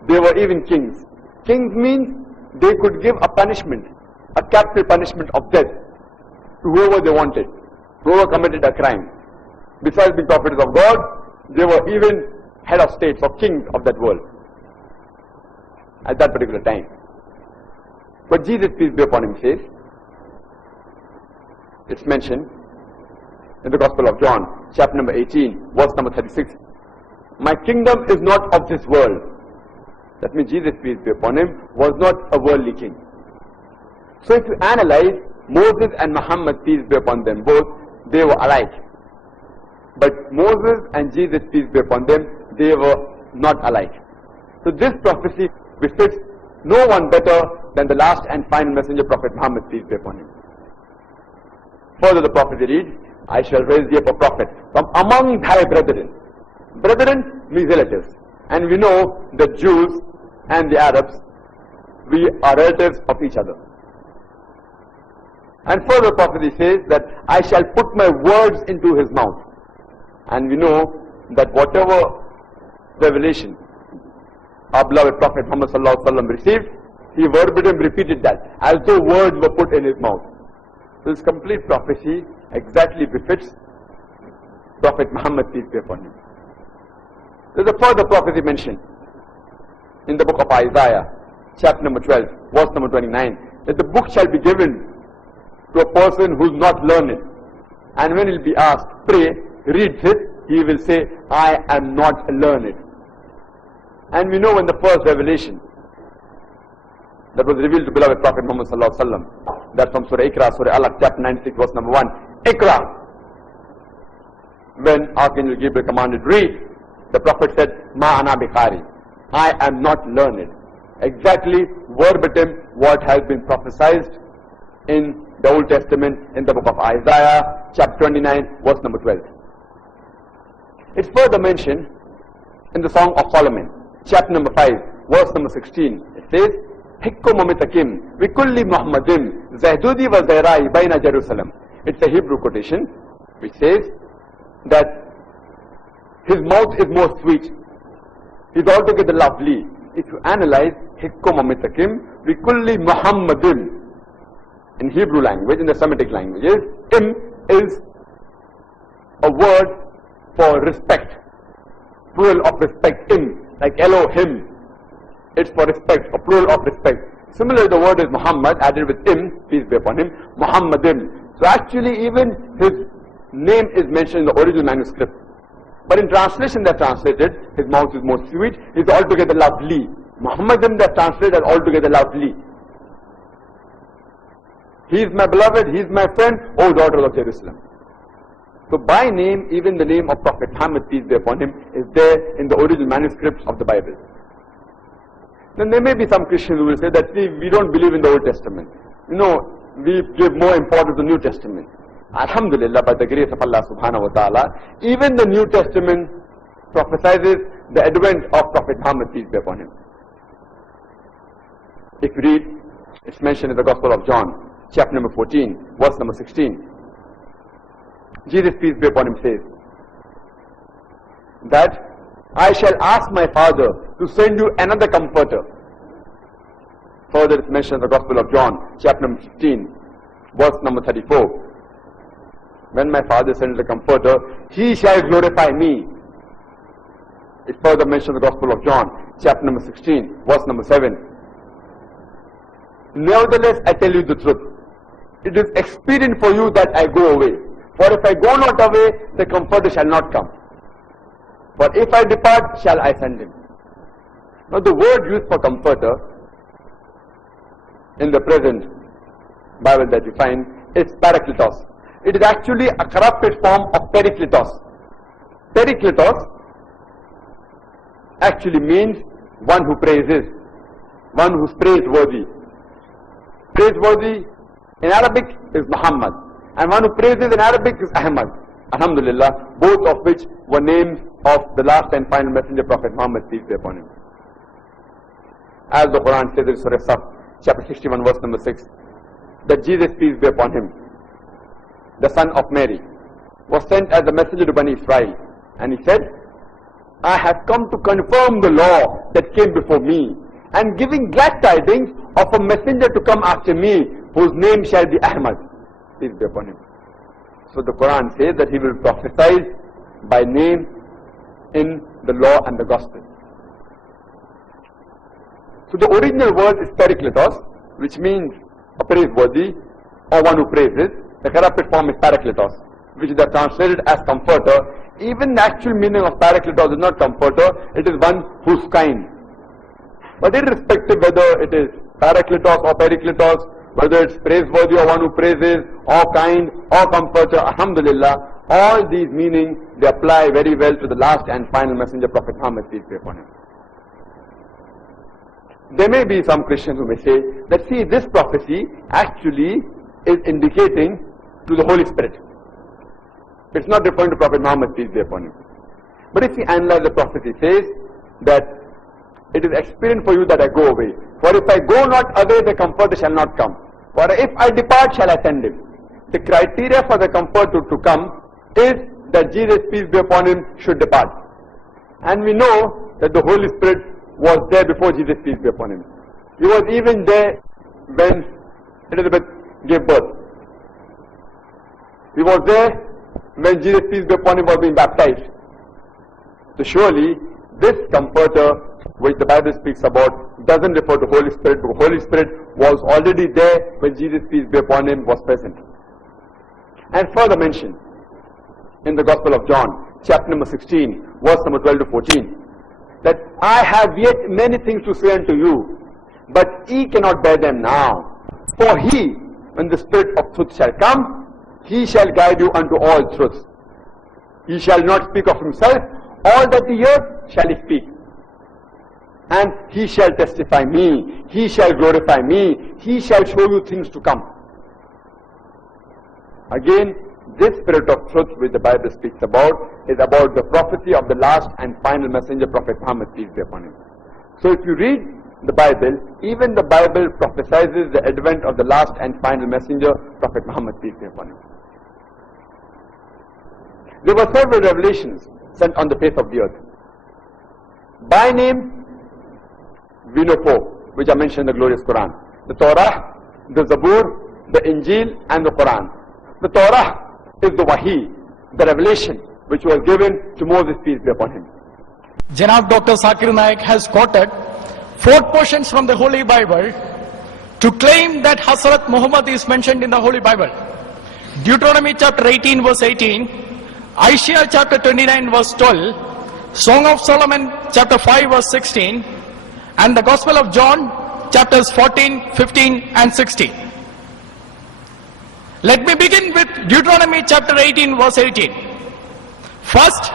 they were even kings. Kings means they could give a punishment, a capital punishment of death to whoever they wanted, whoever committed a crime. Besides being prophets of God, they were even head of states or kings of that world at that particular time. But Jesus, peace be upon him, says, it's mentioned in the Gospel of John, chapter number 18, verse number 36. My kingdom is not of this world. That means Jesus, peace be upon him, was not a worldly king. So if you analyze, Moses and Muhammad, peace be upon them both, they were alike. But Moses and Jesus, peace be upon them, they were not alike. So this prophecy befits no one better than the last and final messenger, Prophet Muhammad, peace be upon him. Further the prophecy reads, I shall raise thee up a prophet from among thy brethren. Brethren means relatives. And we know the Jews and the Arabs, we are relatives of each other. And further prophecy says that I shall put my words into his mouth. And we know that whatever revelation our beloved Prophet Muhammad sallallahu alaihi wasallam received, he verbatim repeated that, as though words were put in his mouth. This complete prophecy exactly befits Prophet Muhammad, peace be upon him. There is a further prophecy mentioned in the book of Isaiah, chapter number 12, verse number 29, that the book shall be given to a person who is not learned. And when he will be asked, pray, read it, he will say, I am not learned. And we know when the first revelation that was revealed to beloved Prophet Muhammad sallallahu alaihi wasallam, that from Surah Iqra, Surah Alaq, chapter 96, verse number 1, Iqra. When Archangel Gabriel commanded, read, the Prophet said, Ma ana biqari, I am not learned. Exactly verbatim what has been prophesied in the Old Testament in the book of Isaiah, chapter 29, verse number 12. It's further mentioned in the Song of Solomon, chapter number 5, verse number 16. It says, Hikkum mitakim vikulli Muhammadim zahdudi wa zairai baina Jerusalem. It's a Hebrew quotation which says that his mouth is more sweet. He's altogether lovely. If you analyze Hikkum mitakim vikulli Muhammadim in Hebrew language, in the Semitic languages, im is a word for respect, plural of respect, im, like Elohim, it's for respect, a plural of respect. Similarly, the word is Muhammad, added with im, peace be upon him, Muhammadim. So actually even his name is mentioned in the original manuscript. But in translation they're translated, his mouth is more sweet, he's altogether lovely. Muhammadim they're translated as altogether lovely. He is my beloved, he is my friend, O daughters of Jerusalem. So by name, even the name of Prophet Muhammad, peace be upon him, is there in the original manuscripts of the Bible. Then there may be some Christians who will say that, see, we don't believe in the Old Testament. You know, we give more importance to the New Testament. Alhamdulillah, by the grace of Allah subhanahu wa ta'ala, even the New Testament prophesies the advent of Prophet Muhammad, peace be upon him. If you read, it's mentioned in the Gospel of John, chapter number 14, verse number 16. Jesus, peace be upon him, says that I shall ask my Father to send you another comforter. Further it's mentioned in the Gospel of John, chapter number 15, verse number 34. When my Father sends the comforter, he shall glorify me. It's further mentioned in the Gospel of John, chapter number 16, verse number 7. Nevertheless, I tell you the truth. It is expedient for you that I go away. For if I go not away, the comforter shall not come. For if I depart, shall I send him. Now the word used for comforter in the present Bible that you find is parakletos. It is actually a corrupted form of perikletos. Perikletos actually means one who praises, one who is praiseworthy. Praiseworthy in Arabic is Muhammad, and one who praises in Arabic is Ahmad. Alhamdulillah, both of which were names of the last and final messenger, Prophet Muhammad, peace be upon him. As the Quran says in Surah Saf, chapter 61, verse number 6, that Jesus, peace be upon him, the son of Mary, was sent as a messenger to Bani Israel, and he said, I have come to confirm the law that came before me, and giving glad tidings of a messenger to come after me, whose name shall be Ahmad, peace be upon him. So the Quran says that he will prophesy by name in the law and the gospel. So the original word is parakletos, which means a praiseworthy or one who praises. The corrupted form is parakletos, which they are translated as comforter. Even the actual meaning of parakletos is not comforter, it is one who's kind. But irrespective whether it is parakletos or perikletos, whether it's praiseworthy or one who praises, or kind, or comforter, alhamdulillah, all these meanings, they apply very well to the last and final messenger, Prophet Muhammad, peace be upon him. There may be some Christians who may say that, see, this prophecy actually is indicating to the Holy Spirit. It's not referring to Prophet Muhammad, peace be upon him. But if we analyze the prophecy, it says that it is expedient for you that I go away. For if I go not away, the comforter shall not come. For if I depart, shall I send him. The criteria for the comforter to come is that Jesus, peace be upon him, should depart. And we know that the Holy Spirit was there before Jesus, peace be upon him. He was even there when Elizabeth gave birth. He was there when Jesus, peace be upon him, was being baptized. So surely this comforter which the Bible speaks about doesn't refer to Holy Spirit, because Holy Spirit was already there when Jesus, peace be upon him, was present. And further mentioned in the Gospel of John, chapter number 16, verse number 12 to 14, that I have yet many things to say unto you, but ye cannot bear them now. For he, when the Spirit of truth shall come, he shall guide you unto all truth. He shall not speak of himself, all that he hears shall he speak. And he shall testify me, he shall glorify me, he shall show you things to come. Again, this Spirit of truth which the Bible speaks about is about the prophecy of the last and final messenger, Prophet Muhammad, peace be upon him. So if you read the Bible, even the Bible prophesies the advent of the last and final messenger, Prophet Muhammad, peace be upon him. There were several revelations sent on the face of the earth. By name, we know four, which are mentioned in the glorious Quran: the Torah, the Zabur, the Injil, and the Quran. The Torah is the Wahi, the revelation which was given to Moses, peace be upon him. Janab Dr. Zakir Naik has quoted 4 portions from the Holy Bible to claim that Hazrat Muhammad is mentioned in the Holy Bible. Deuteronomy chapter 18 verse 18, Isaiah chapter 29 verse 12, Song of Solomon chapter 5 verse 16, and the Gospel of John chapters 14, 15 and 16. Let me begin with Deuteronomy chapter 18 verse 18. First,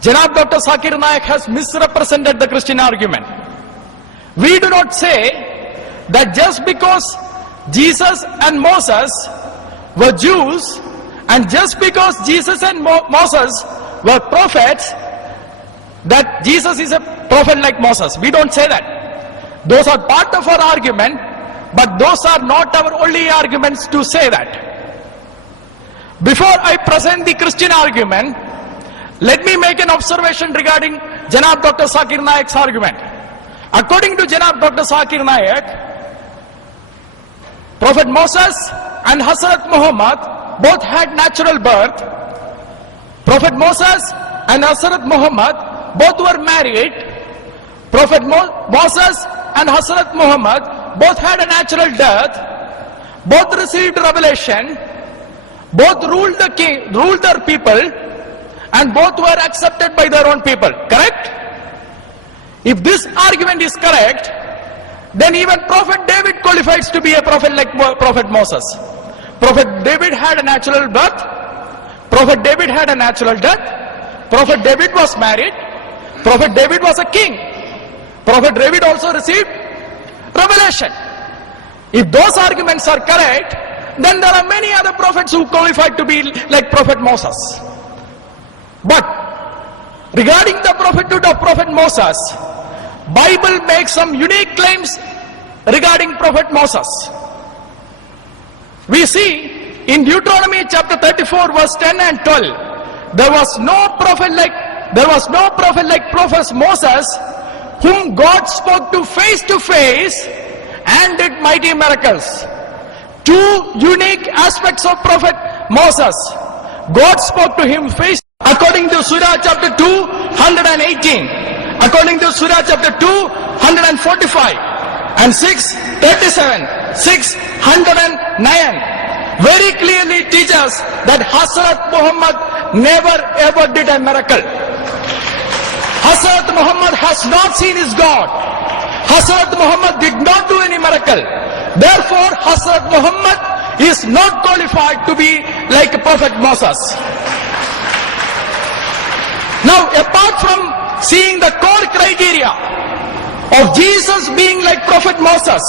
Janab Dr. Zakir Naik has misrepresented the Christian argument. We do not say that just because Jesus and Moses were Jews, and just because Jesus and Moses were prophets, that Jesus is a prophet like Moses. We don't say that. Those are part of our argument, but those are not our only arguments to say that. Before I present the Christian argument, let me make an observation regarding Janab Dr. Zakir Naik's argument. According to Janab Dr. Zakir Naik, Prophet Moses and Hazrat Muhammad both had natural birth. Prophet Moses and Hazrat Muhammad both were married. Prophet Moses and Hazrat Muhammad both had a natural death. Both received revelation. Both ruled their people, and both were accepted by their own people. Correct? If this argument is correct, then even Prophet David qualifies to be a prophet like Prophet Moses. Prophet David had a natural birth. Prophet David had a natural death. Prophet David was married. Prophet David was a king. Prophet David also received revelation. If those arguments are correct, then there are many other prophets who qualified to be like Prophet Moses. But regarding the prophethood of Prophet Moses, Bible makes some unique claims regarding Prophet Moses. We see in Deuteronomy chapter 34 verse 10 and 12, there was no prophet like Prophet Moses, whom God spoke to face and did mighty miracles. Two unique aspects of Prophet Moses. God spoke to him face, according to Surah chapter 2, 118, according to Surah chapter 2, 145, and 637, 609, very clearly teaches that Hazrat Muhammad never ever did a miracle. Hazrat Muhammad has not seen his God. Hazrat Muhammad did not do any miracle. Therefore, Hazrat Muhammad is not qualified to be like Prophet Moses. Now, apart from seeing the core criteria of Jesus being like Prophet Moses,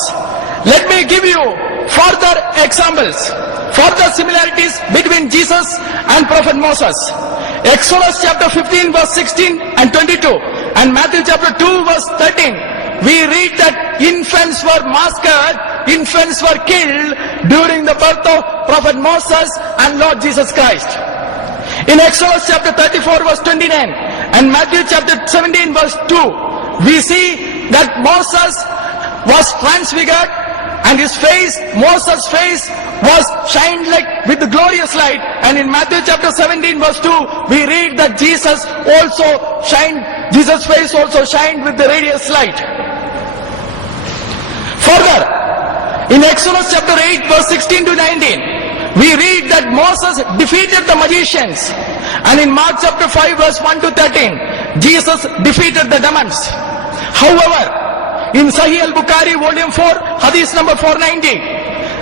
let me give you further examples, further similarities between Jesus and Prophet Moses. Exodus chapter 15 verse 16 and 22 and Matthew chapter 2 verse 13, we read that infants were massacred, infants were killed during the birth of Prophet Moses and Lord Jesus Christ. In Exodus chapter 34 verse 29 and Matthew chapter 17 verse 2, we see that Moses was transfigured and his face, Moses' face was shined like with the glorious light. And in Matthew chapter 17 verse 2, we read that Jesus' face also shined with the radiant light. Further, in Exodus chapter 8 verse 16 to 19, we read that Moses defeated the magicians. And in Mark chapter 5 verse 1 to 13, Jesus defeated the demons. However, in Sahih al-Bukhari volume 4, hadith number 490,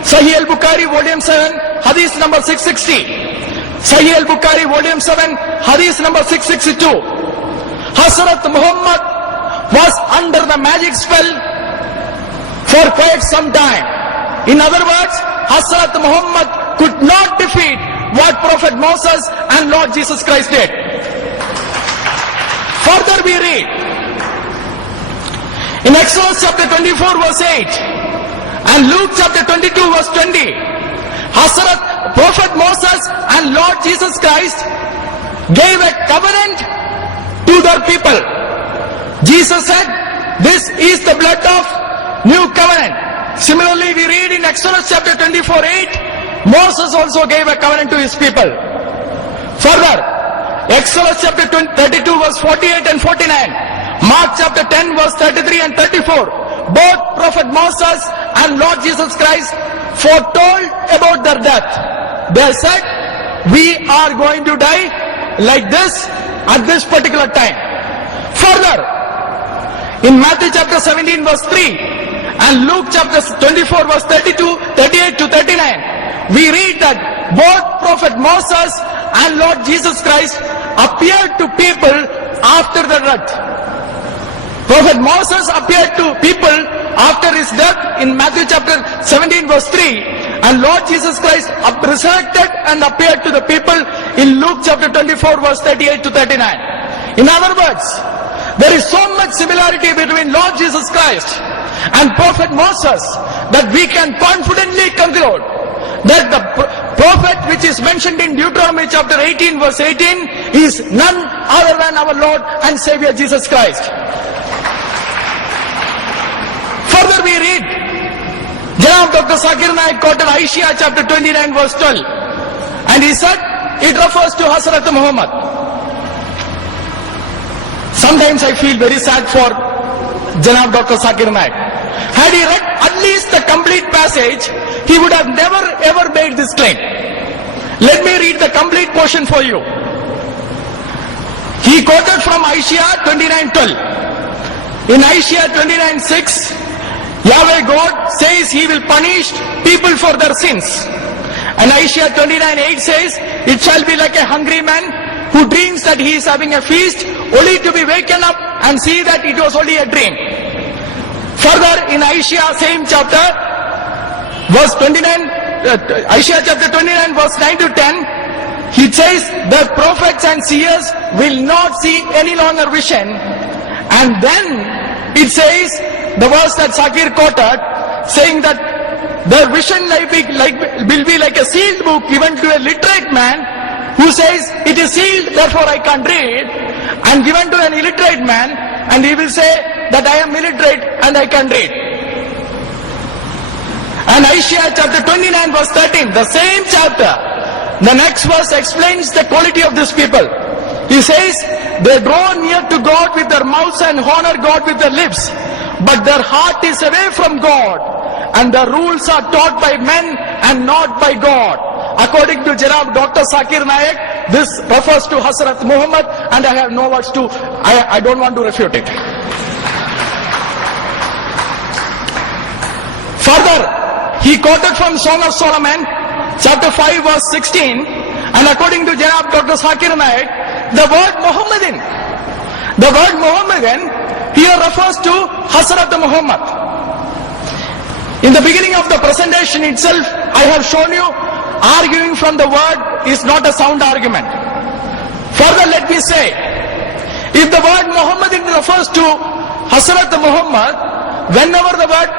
Sahih al-Bukhari volume 7, hadith number 660, Sahih al-Bukhari volume 7, hadith number 662, Hazrat Muhammad was under the magic spell for quite some time. In other words, Hazrat Muhammad could not defeat what Prophet Moses and Lord Jesus Christ did. Further we read in Exodus chapter 24 verse 8 and Luke chapter 22 verse 20, Hazrat Prophet Moses and Lord Jesus Christ gave a covenant to their people. Jesus said, "This is the blood of new covenant." Similarly, we read in Exodus chapter 24 8, Moses also gave a covenant to his people. Further, Exodus chapter 32 verse 48 and 49, Mark chapter 10 verse 33 and 34, both Prophet Moses and Lord Jesus Christ foretold about their death. They said, we are going to die like this at this particular time. Further, in Matthew chapter 17 verse 3 and Luke chapter 24 verse 38 to 39, we read that both Prophet Moses and Lord Jesus Christ appeared to people after their death. Prophet Moses appeared to people after his death in Matthew chapter 17 verse 3, and Lord Jesus Christ resurrected and appeared to the people in Luke chapter 24 verse 38 to 39. In other words, there is so much similarity between Lord Jesus Christ and Prophet Moses that we can confidently conclude that the prophet which is mentioned in Deuteronomy chapter 18 verse 18 is none other than our Lord and Savior Jesus Christ. Further we read, Janab Dr. Zakir Naik quoted Isaiah chapter 29 verse 12, and he said it refers to Hazrat Muhammad. Sometimes I feel very sad for Janab Dr. Zakir Naik. Had he read at least the complete passage, he would have never ever made this claim. Let me read the complete portion for you. He quoted from Isaiah 29:12. In Isaiah 29:6, Yahweh God says he will punish people for their sins. And Isaiah 29:8 says, it shall be like a hungry man who dreams that he is having a feast, only to be waken up and see that it was only a dream. Further, in Isaiah same chapter, verse 29, Isaiah chapter 29 verse 9 to 10, he says the prophets and seers will not see any longer vision. And then it says, the verse that Sakir quoted, saying that the vision will be like a sealed book given to a literate man who says, it is sealed, therefore I can't read, and given to an illiterate man, and he will say that I am illiterate and I can read. And Isaiah chapter 29 verse 13, the same chapter, the next verse explains the quality of these people. He says, they draw near to God with their mouths and honor God with their lips, but their heart is away from God, and the rules are taught by men and not by God. According to Janab Dr. Zakir Naik, this refers to Hazrat Muhammad, and I have no words to, I don't want to refute it. Further, he quoted from Song of Solomon, chapter 5 verse 16, and according to Janab Dr. Zakir Naik, the word Muhammadan here refers to Hazrat Muhammad. In the beginning of the presentation itself, I have shown you arguing from the word is not a sound argument. Further, let me say, if the word Muhammadin refers to Hazrat Muhammad, whenever the word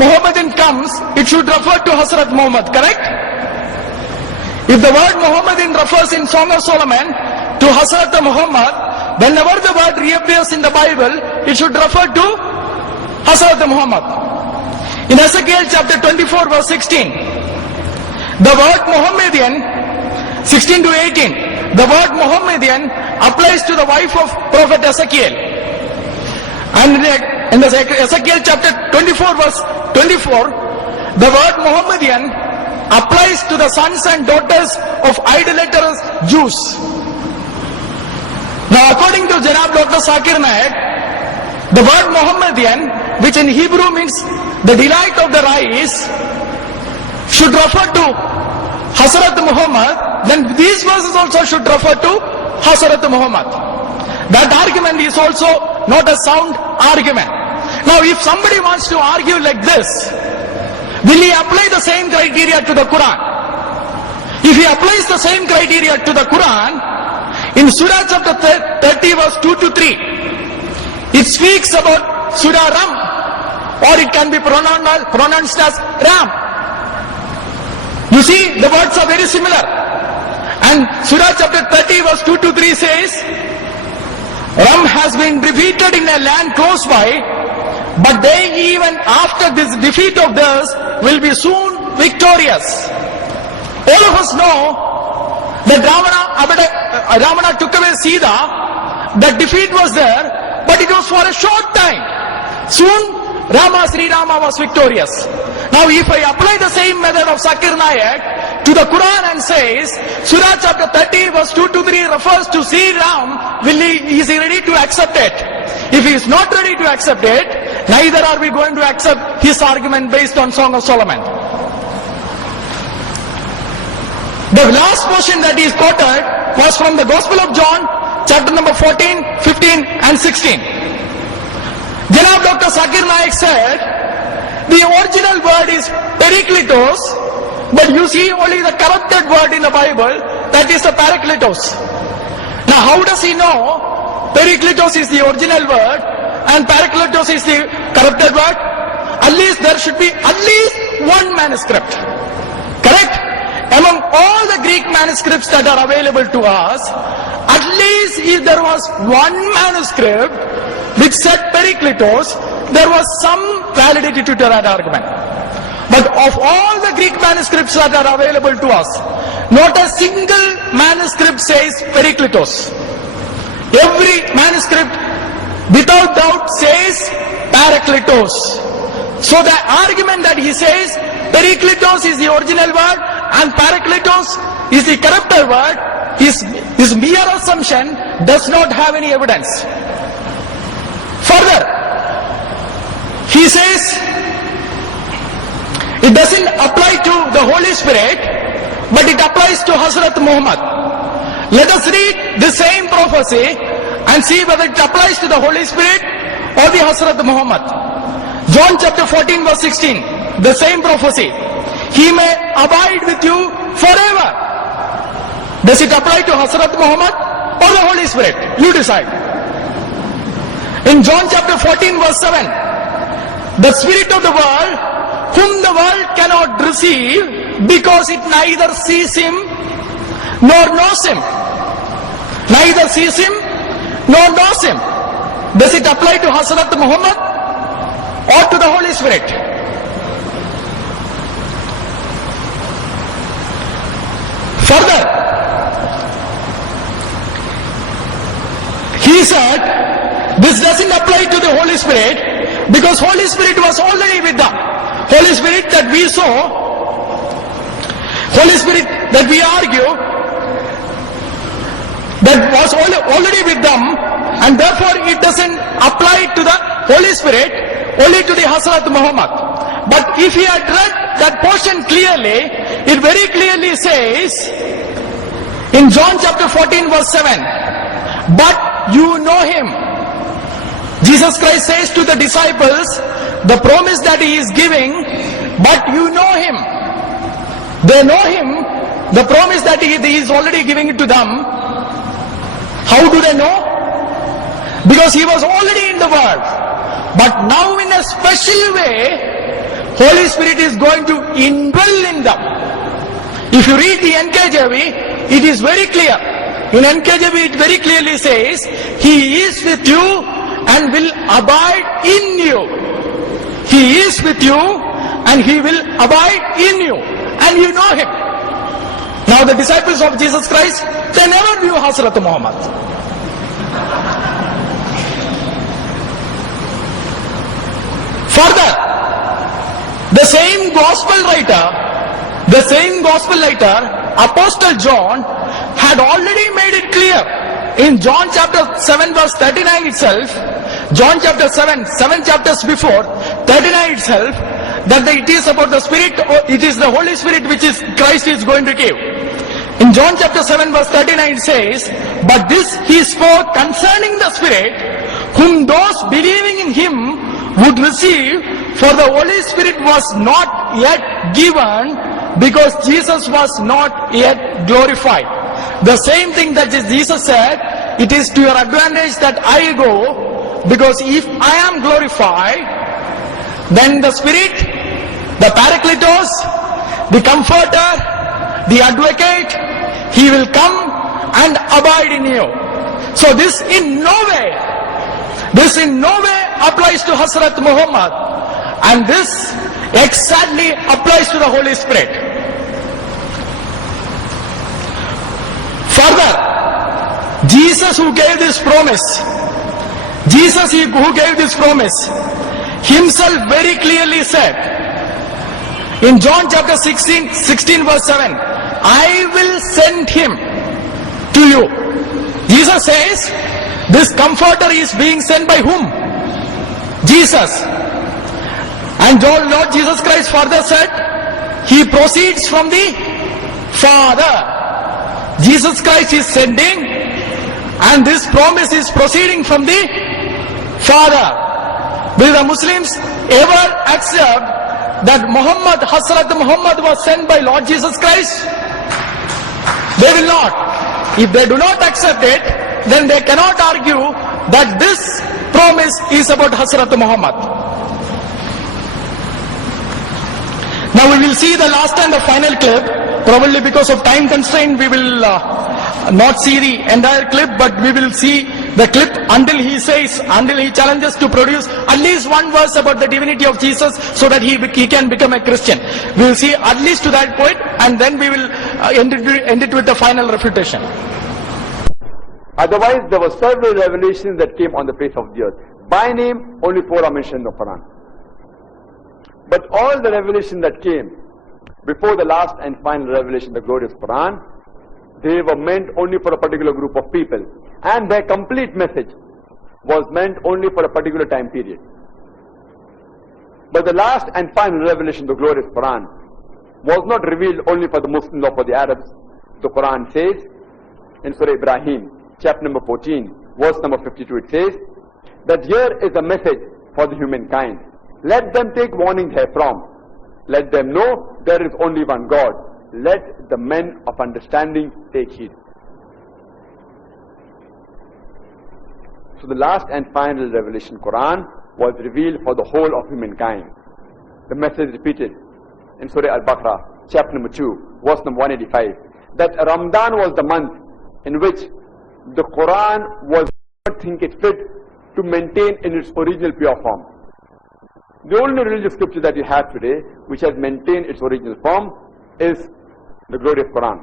Muhammadin comes, it should refer to Hazrat Muhammad, correct? If the word Muhammadin refers in Song of Solomon to Hazrat Muhammad, whenever the word reappears in the Bible, it should refer to Hazrat Muhammad. In Ezekiel chapter 24 verse 16, the word Muhammadian, 16 to 18, the word Muhammadian applies to the wife of Prophet Ezekiel. And in the Ezekiel chapter 24 verse 24, the word Muhammadian applies to the sons and daughters of idolatrous Jews. Now according to Janab Dr. Zakir Naik, the word Muhammadian, which in Hebrew means the delight of the eyes, should refer to Hazrat Muhammad, then these verses also should refer to Hazrat Muhammad. That argument is also not a sound argument. Now if somebody wants to argue like this, will he apply the same criteria to the Quran? If he applies the same criteria to the Quran, in Surah chapter 30 verse 2 to 3, it speaks about Surah Ram, or it can be pronounced as Ram. You see, the words are very similar. And Surah chapter 30 verse 2 to 3 says, Ram has been defeated in a land close by, but they even after this defeat of theirs will be soon victorious. All of us know that Ravana took away Sita, the defeat was there, but it was for a short time. Soon Sri Rama was victorious. Now if I apply the same method of Zakir Naik to the Quran and says, Surah chapter 30 verse 2 to 3 refers to Sri Ram, is he ready to accept it? If he is not ready to accept it, neither are we going to accept his argument based on Song of Solomon. The last portion that is quoted was from the Gospel of John, chapter number 14, 15 and 16. Janab Dr. Zakir Naik said, the original word is Perikletos, but you see only the corrupted word in the Bible, that is the Parakletos. Now how does he know Perikletos is the original word and Parakletos is the corrupted word? At least there should be at least one manuscript. Correct? Among all the Greek manuscripts that are available to us, at least if there was one manuscript which said Perikletos, there was some validity to that argument. But of all the Greek manuscripts that are available to us, not a single manuscript says Perikletos. Every manuscript without doubt says Parakletos. So the argument that he says Perikletos is the original word and Parakletos is the corrupted word, his mere assumption does not have any evidence. Further, he says it doesn't apply to the Holy Spirit, but it applies to Hazrat Muhammad. Let us read the same prophecy and see whether it applies to the Holy Spirit or the Hazrat Muhammad. John chapter 14 verse 16, the same prophecy. he may abide with you forever. Does it apply to Hazrat Muhammad or the Holy Spirit? You decide. In John chapter 14 verse 7, the Spirit of the world, whom the world cannot receive, because it neither sees him nor knows him. Neither sees him nor knows him. Does it apply to Hazrat Muhammad or to the Holy Spirit? Further, he said, this doesn't apply to the Holy Spirit because Holy Spirit was already with them. Holy Spirit that we saw, Holy Spirit that we argue, that was already with them, and therefore it doesn't apply to the Holy Spirit, only to the Hazrat Muhammad. But if he had read that portion clearly, it very clearly says in John chapter 14 verse 7, but you know him. Jesus Christ says to the disciples, the promise that he is giving, but you know him. They know him, the promise that he is already giving it to them. How do they know? Because he was already in the world. But now in a special way, Holy Spirit is going to indwell in them. If you read the NKJV, it is very clear. In NKJV it very clearly says, he is with you and will abide in you. He is with you and he will abide in you. And you know him. Now the disciples of Jesus Christ, they never knew Hazrat Muhammad. Further, the same gospel writer, Apostle John, had already made it clear in John chapter 7 verse 39 itself, John chapter 7 chapters before, 39 itself, that it is about the Spirit, it is the Holy Spirit which is Christ is going to give. In John chapter 7 verse 39 it says, but this he spoke concerning the Spirit, whom those believing in him would receive, for the Holy Spirit was not yet given, because Jesus was not yet glorified. The same thing that Jesus said, it is to your advantage that I go, because if I am glorified, then the Spirit, the Paracletos, the Comforter, the Advocate, he will come and abide in you. So this in no way applies to Hazrat Muhammad, and this exactly applies to the Holy Spirit. Further, Jesus who gave this promise, himself very clearly said in John chapter 16 verse 7, I will send him to you. Jesus says, this Comforter is being sent by whom? Jesus. And Lord Jesus Christ further said, he proceeds from the Father. Jesus Christ is sending, and this promise is proceeding from the Father. Will the Muslims ever accept that Hazrat Muhammad was sent by Lord Jesus Christ? They will not. If they do not accept it, then they cannot argue that this promise is about Hazrat Muhammad. Now we will see the last and the final clip. Probably because of time constraint, we will not see the entire clip, but we will see the clip until he challenges to produce at least one verse about the divinity of Jesus so that he can become a Christian. We will see at least to that point, and then we will end it with the final refutation. Otherwise, there were several revelations that came on the face of the earth. By name, only 4 are mentioned in the Quran. But all the revelation that came before the last and final revelation, the glorious Quran, they were meant only for a particular group of people, and their complete message was meant only for a particular time period. But the last and final revelation, the glorious Quran, was not revealed only for the Muslims or for the Arabs. The Quran says in Surah Ibrahim, chapter number 14, verse number 52, it says that here is a message for the humankind. Let them take warning therefrom. Let them know there is only one God. Let the men of understanding take heed. So the last and final revelation, Quran, was revealed for the whole of humankind. The message repeated in Surah Al-Baqarah, chapter number 2, verse number 185, that Ramadan was the month in which the Quran was not think it fit to maintain in its original pure form. The only religious scripture that you have today which has maintained its original form is the glorious Quran.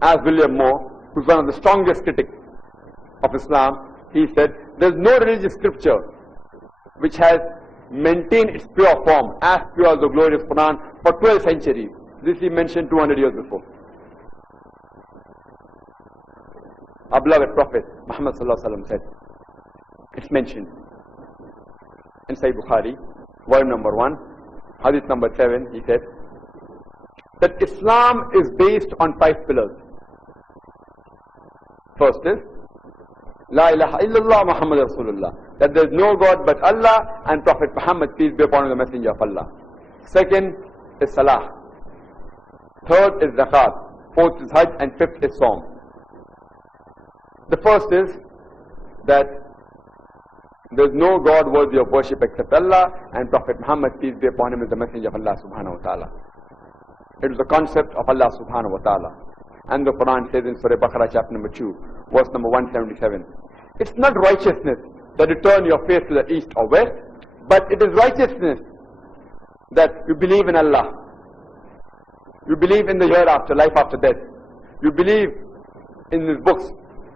As William Moore, who is one of the strongest critics of Islam, he said, there is no religious scripture which has maintained its pure form as pure as the glorious Quran for 12 centuries. This he mentioned 200 years before. Our beloved Prophet Muhammad sallallahu alaihi wasallam said, it's mentioned in Sahih Bukhari, volume number 1, hadith number 7, he said, that Islam is based on 5 pillars. First is, La ilaha illallah Muhammad Rasulullah, that there is no God but Allah and Prophet Muhammad, peace be upon him, the messenger of Allah. Second is Salah. Third is Zakat. Fourth is Hajj, and fifth is Sawm. The first is that there is no God worthy of worship except Allah, and Prophet Muhammad, peace be upon him, is the messenger of Allah subhanahu wa ta'ala. It is the concept of Allah subhanahu wa ta'ala. And the Quran says in Surah Baqarah chapter number 2, verse number 177, it's not righteousness that you turn your face to the east or west, but it is righteousness that you believe in Allah. You believe in the hereafter, life after death. You believe in His books.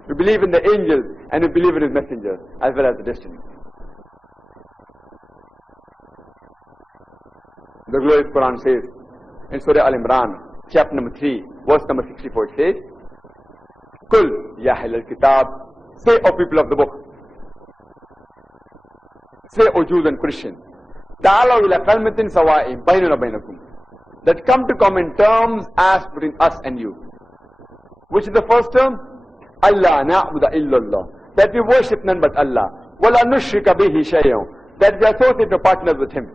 You believe in the angels, and you believe in His messengers, as well as the destiny. The glorious Quran says in Surah Al-Imran, chapter number 3, verse number 64, it says, Kul ya ahlal kitab, say, O people of the book, say, O Jews and Christians, ta'alaw ila kalmatin sawa'in baynuna baynakum, that come to common terms as between us and you. Which is the first term? Allah na'budu illallah, that we worship none but Allah. Wala nushrika bihi shay'un, that we associate no partners with Him.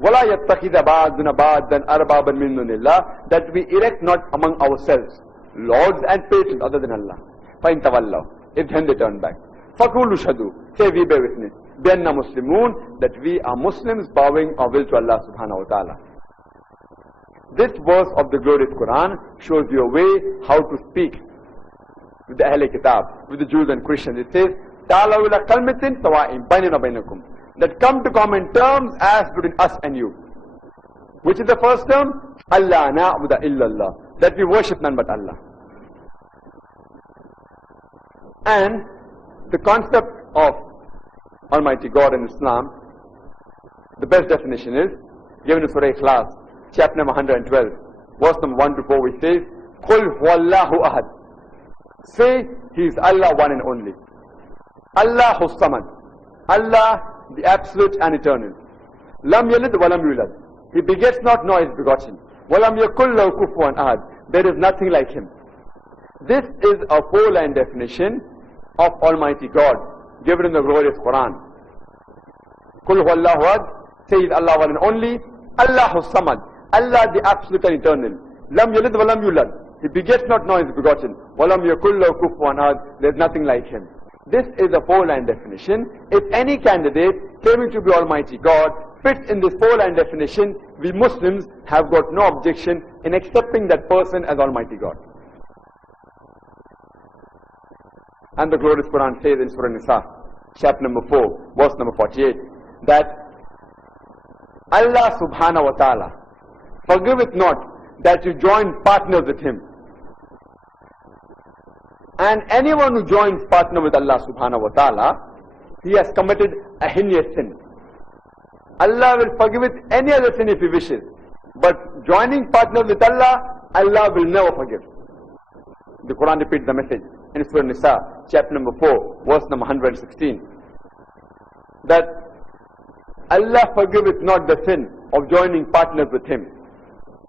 Wala yattakhidha ba'duna ba'dan arbaban min dunillah, that we erect not among ourselves lords and patrons other than Allah. Fa in tawallaw, if then they turn back. Faqulu shahadu, say we bear witness, bi anna muslimun, that we are Muslims bowing our will to Allah subhanahu wa ta'ala. This verse of the glorious Quran shows you a way how to speak with the Ahl Kitab, with the Jews and Christians. It says, Ta'alaw ila kalmatin sawa'in baynana baynakum, that come to common terms as between us and you. Which is the first term? Allah na'budu illallah, that we worship none but Allah. And the concept of Almighty God in Islam, the best definition is given in Surah Ikhlas, chapter number 112, verse number 1 to 4, which says, Qul huwallahu ahad, say, He is Allah one and only. Allahu samad, Allah the absolute and eternal. Lam yalid wa lam yulad, He begets not nor is begotten. Wa lam yakul lahu kufuwan ahad, there is nothing like Him. This is a 4-line definition of Almighty God given in the glorious Quran. Qul huwallahu ahad, say, He is Allah one and only. Allahu samad, Allah the absolute and eternal. Lam yalid wa lam yulad, He begets not nor is begotten. Walam yakul lahu kufuwan ahad, there is nothing like Him. This is a 4-line definition. If any candidate claiming to be Almighty God fits in this 4-line definition, we Muslims have got no objection in accepting that person as Almighty God. And the glorious Quran says in Surah Nisa, chapter number 4, verse number 48, that Allah subhanahu wa ta'ala forgiveth not that you join partners with Him. And anyone who joins partner with Allah subhanahu wa ta'ala, he has committed a heinous sin. Allah will forgive it any other sin if He wishes. But joining partners with Allah, Allah will never forgive. The Quran repeats the message in Surah Nisa, chapter number 4, verse number 116. That Allah forgiveth not the sin of joining partners with Him.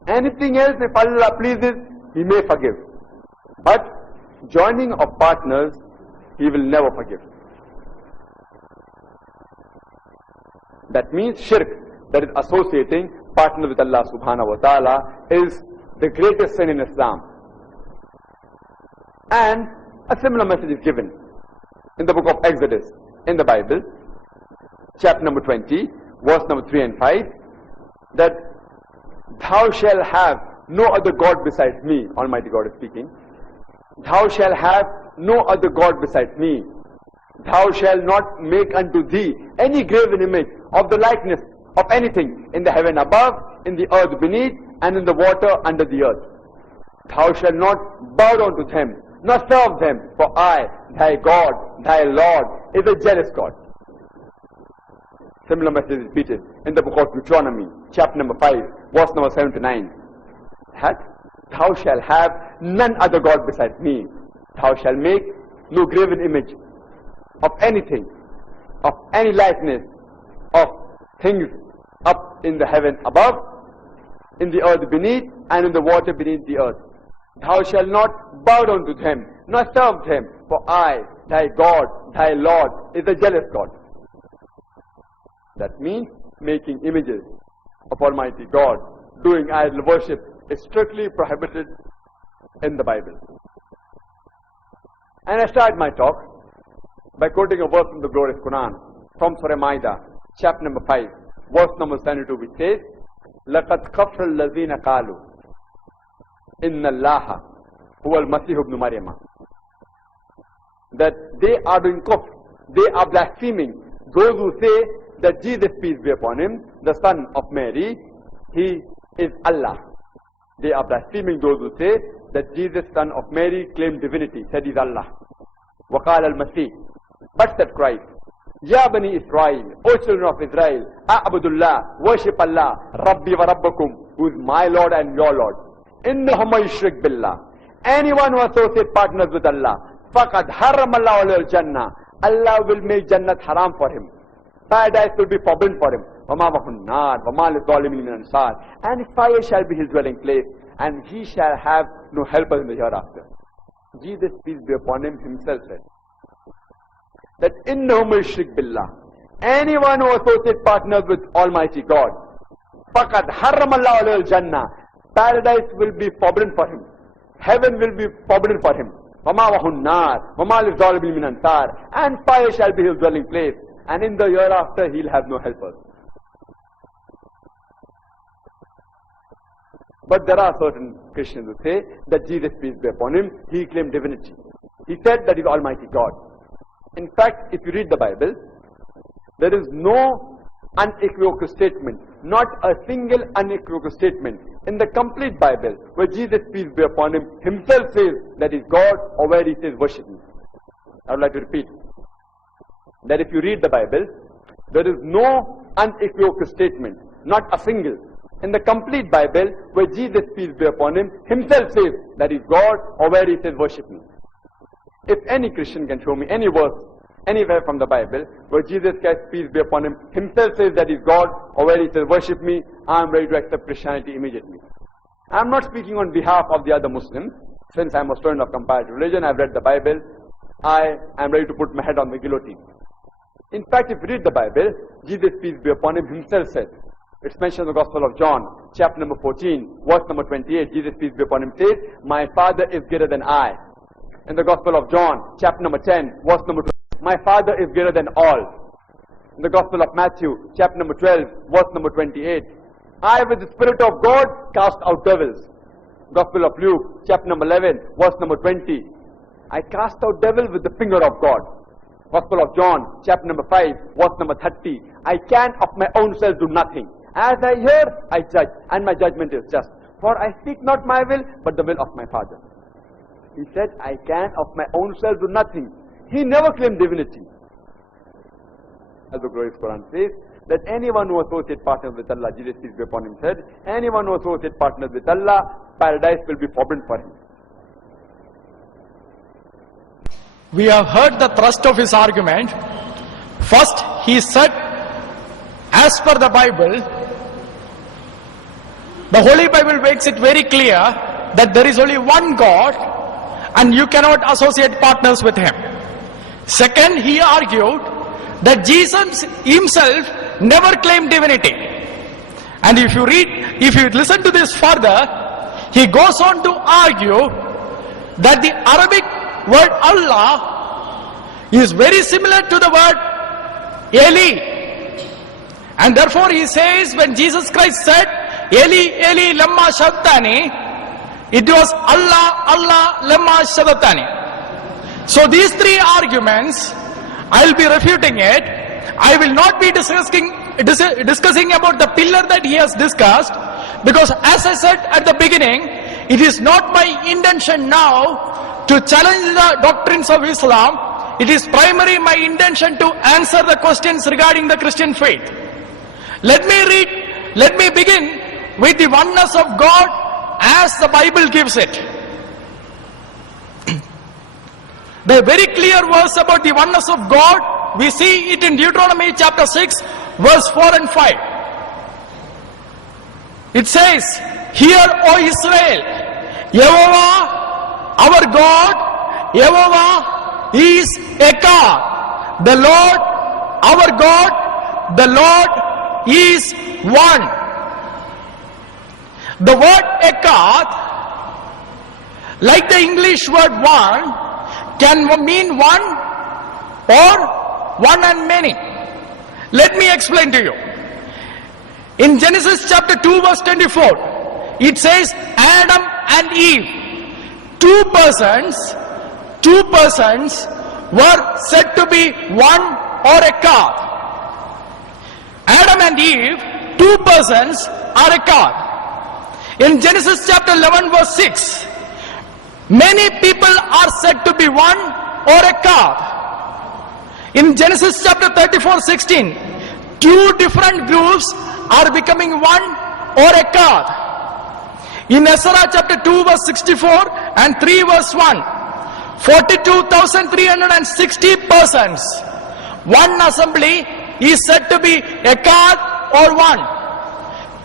Anything else, if Allah pleases, He may forgive. But joining of partners, He will never forgive. That means shirk, that is associating partners with Allah subhanahu wa ta'ala, is the greatest sin in Islam. And a similar message is given in the book of Exodus in the Bible, chapter number 20, verse number 3 and 5, that thou shalt have no other God besides me. Almighty God is speaking. Thou shalt have no other God besides me. Thou shalt not make unto thee any graven image of the likeness of anything in the heaven above, in the earth beneath, and in the water under the earth. Thou shalt not bow down to them, nor serve them, for I, thy God, thy Lord, is a jealous God. Similar message is repeated in the book of Deuteronomy, chapter number 5, verse number 7 to 9. That thou shalt have none other God besides me. Thou shalt make no graven image of anything, of any likeness, of things up in the heaven above, in the earth beneath, and in the water beneath the earth. Thou shalt not bow down to them, nor serve them, for I, thy God, thy Lord, is a jealous God. That means making images of Almighty God, doing idol worship, is strictly prohibited in the Bible. And I start my talk by quoting a verse from the glorious Quran, from Surah Ma'idah, chapter number 5, verse number 72, which says, لَقَدْ كَفْرَ الَّذِينَ قَالُوا إِنَّ اللَّهَ هُوَ الْمَسِيحُ ابْنُ مَرْيَمَ. That they are doing kufr, they are blaspheming those who say that Jesus, peace be upon him, the son of Mary, he is Allah. They are blaspheming those who say that Jesus, son of Mary, claimed divinity, said he's Allah. وَقَالَ الْمَسِيحُ. But said Christ, Ya Bani Israel, O children of Israel, A'budullah, worship Allah, Rabbi wa Rabbakum, who is my Lord and your Lord. Innahu man yushrik billah. Anyone who associates partners with Allah, faqad haramallahu alayhi al-jannah. Allah will make Jannat haram for him. Paradise will be forbidden for him. وَمَا وَهُ النَّارِ وَمَا لِلظَّالِمِينَ مِنْ أَنصَارٍ. And fire shall be his dwelling place, and he shall have no helpers in the hereafter. Jesus, peace be upon him, himself said that innahu man yushrik billah. Anyone who associates partners with Almighty God, faqad haramallahu alayhi al-jannah. Paradise will be forbidden for him. Heaven will be forbidden for him. وَمَا وَهُ النَّارِ وَمَا لِلظَّالِمِينَ مِنْ أَنصَارٍ. And fire shall be his dwelling place, and in the hereafter he'll have no helpers. But there are certain Christians who say that Jesus, peace be upon him, he claimed divinity. He said that he is Almighty God. In fact, if you read the Bible, there is no unequivocal statement, not a single unequivocal statement in the complete Bible where Jesus, peace be upon him, himself says that he is God, or where he says worship me. I would like to repeat that if you read the Bible, there is no unequivocal statement, not a single, in the complete Bible where Jesus, peace be upon him, himself says that he is God, or where he says worship me. If any Christian can show me any verse anywhere from the Bible where Jesus Christ, peace be upon him, himself says that he is God, or where he says worship me, I am ready to accept Christianity immediately. I am not speaking on behalf of the other Muslims. Since I am a student of comparative religion, I have read the Bible, I am ready to put my head on the guillotine. In fact, if you read the Bible, Jesus, peace be upon him, himself said, it's mentioned in the Gospel of John, chapter number 14, verse number 28, Jesus, peace be upon him, says, my Father is greater than I. In the Gospel of John, chapter number 10, verse number 20, my Father is greater than all. In the Gospel of Matthew, chapter number 12, verse number 28, I with the Spirit of God cast out devils. Gospel of Luke, chapter number 11, verse number 20, I cast out devils with the finger of God. Gospel of John, chapter number 5, verse number 30, I can of my own self do nothing. As I hear, I judge, and my judgment is just. For I seek not my will, but the will of my Father. He said, I can of my own self do nothing. He never claimed divinity. As the glorious Quran says, that anyone who associates partners with Allah, Jesus, peace be upon him, said, anyone who associates partners with Allah, paradise will be forbidden for him. We have heard the thrust of his argument. First, he said, as per the Bible, the Holy Bible makes it very clear that there is only one God and you cannot associate partners with him. Second, he argued that Jesus himself never claimed divinity. And if you listen to this further, he goes on to argue that the Arabic word Allah is very similar to the word Eli. And therefore he says, when Jesus Christ said, Eli, Eli, lamma sabachthani, it was Allah, Allah, lamma sabachthani. So these three arguments, I will be refuting it. I will not be discussing about the pillar that he has discussed, because as I said at the beginning, it is not my intention now to challenge the doctrines of Islam. It is primarily my intention to answer the questions regarding the Christian faith. Let me begin with the oneness of God as the Bible gives it. The very clear verse about the oneness of God, we see it in Deuteronomy chapter 6, verse 4 and 5. It says, "Hear, O Israel, Yehovah, our God, Yehovah is Echad. The Lord, our God, the Lord is one." The word Echad, like the English word one, can mean one or one and many. Let me explain to you. In Genesis chapter 2 verse 24, it says Adam and Eve, two persons were said to be one or Echad. Adam and Eve, two persons are Echad. In Genesis chapter 11 verse 6, many people are said to be one or Echad. In Genesis chapter 34:16, two different groups are becoming one or Echad. In Ezra chapter 2 verse 64 and 3 verse 1, 42,360 persons, one assembly is said to be Echad or one.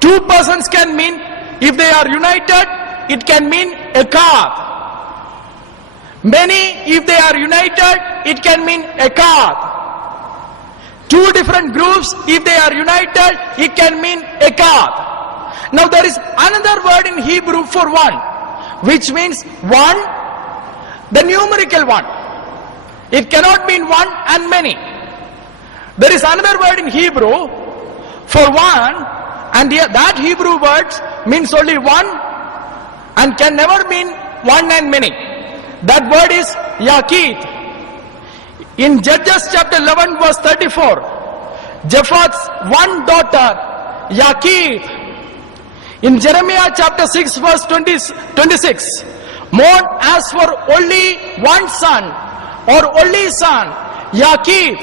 Two persons can mean, if they are united, it can mean Echad. Many, if they are united, it can mean Echad. Two different groups, if they are united, it can mean Echad. Now there is another word in Hebrew for one, which means one, the numerical one. It cannot mean one and many. There is another word in Hebrew for one, and that Hebrew word means only one and can never mean one and many. That word is Yaqid. In Judges chapter 11 verse 34, Jephthah's one daughter, Yaqid. In Jeremiah chapter 6 verse 26, mourn as for only one son or only son, Yaqid.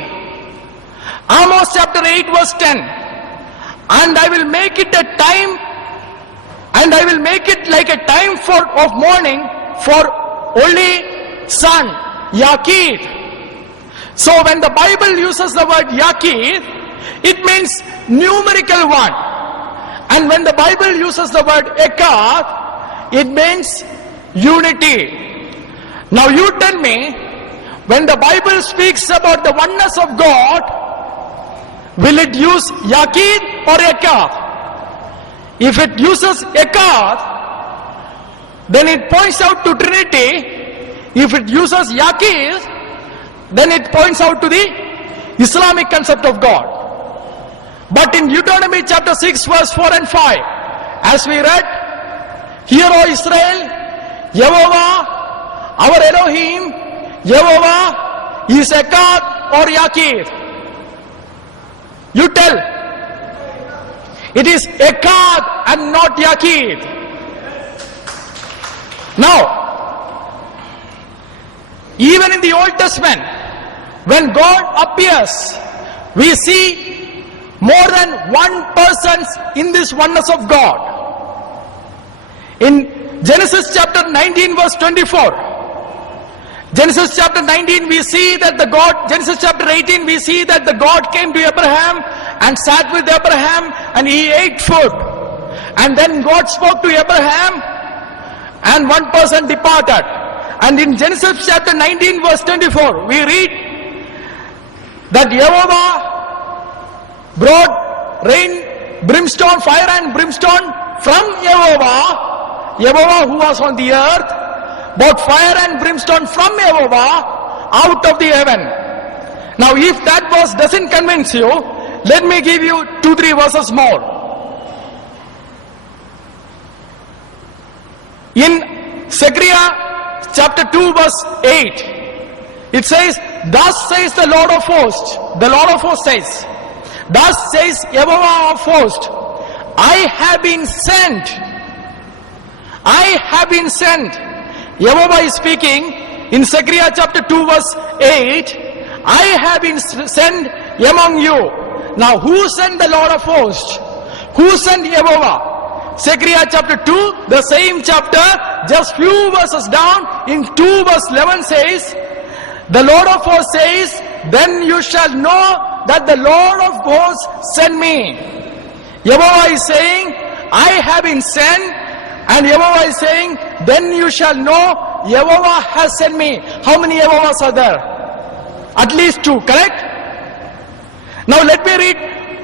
Amos chapter 8 verse 10, and I will make it a time, and I will make it like a time of mourning for only son, Yaqid. So when the Bible uses the word Yaqid, it means numerical one. And when the Bible uses the word Echad, it means unity. Now you tell me, when the Bible speaks about the oneness of God, will it use Yaqid or Echad? If it uses Echad, then it points out to Trinity. If it uses Yaqid, then it points out to the Islamic concept of God. But in Deuteronomy chapter 6 verse 4 and 5, as we read, "Hear, O Israel, Yehovah, our Elohim, Yehovah is Echad or Yaqid." You tell. It is Echad and not Yaqid. Now, even in the Old Testament, when God appears, we see more than one person in this oneness of God. In Genesis chapter 19 verse 24, Genesis chapter 19 we see that Genesis chapter 18 we see that the God came to Abraham and sat with Abraham and he ate food. And then God spoke to Abraham and one person departed. And in Genesis chapter 19 verse 24, we read that Yehovah brought rain brimstone, fire and brimstone from Yehovah, Yehovah who was on the earth, brought fire and brimstone from Yehovah out of the heaven. Now if that verse doesn't convince you, let me give you 2-3 verses more. In Zechariah chapter 2 verse 8, it says, thus says the Lord of hosts, the Lord of hosts says, thus says Yehovah of hosts, I have been sent. I have been sent. Yehovah is speaking in Zechariah chapter 2 verse 8, I have been sent among you. Now who sent the Lord of hosts? Who sent Yehovah? Zechariah chapter 2, the same chapter, just few verses down, in 2 verse 11 says, the Lord of hosts says, then you shall know that the Lord of hosts sent me. Yehovah is saying, I have been sent, and Yehovah is saying, then you shall know Yehovah has sent me. How many Yehovahs are there? At least 2, correct? Now let me read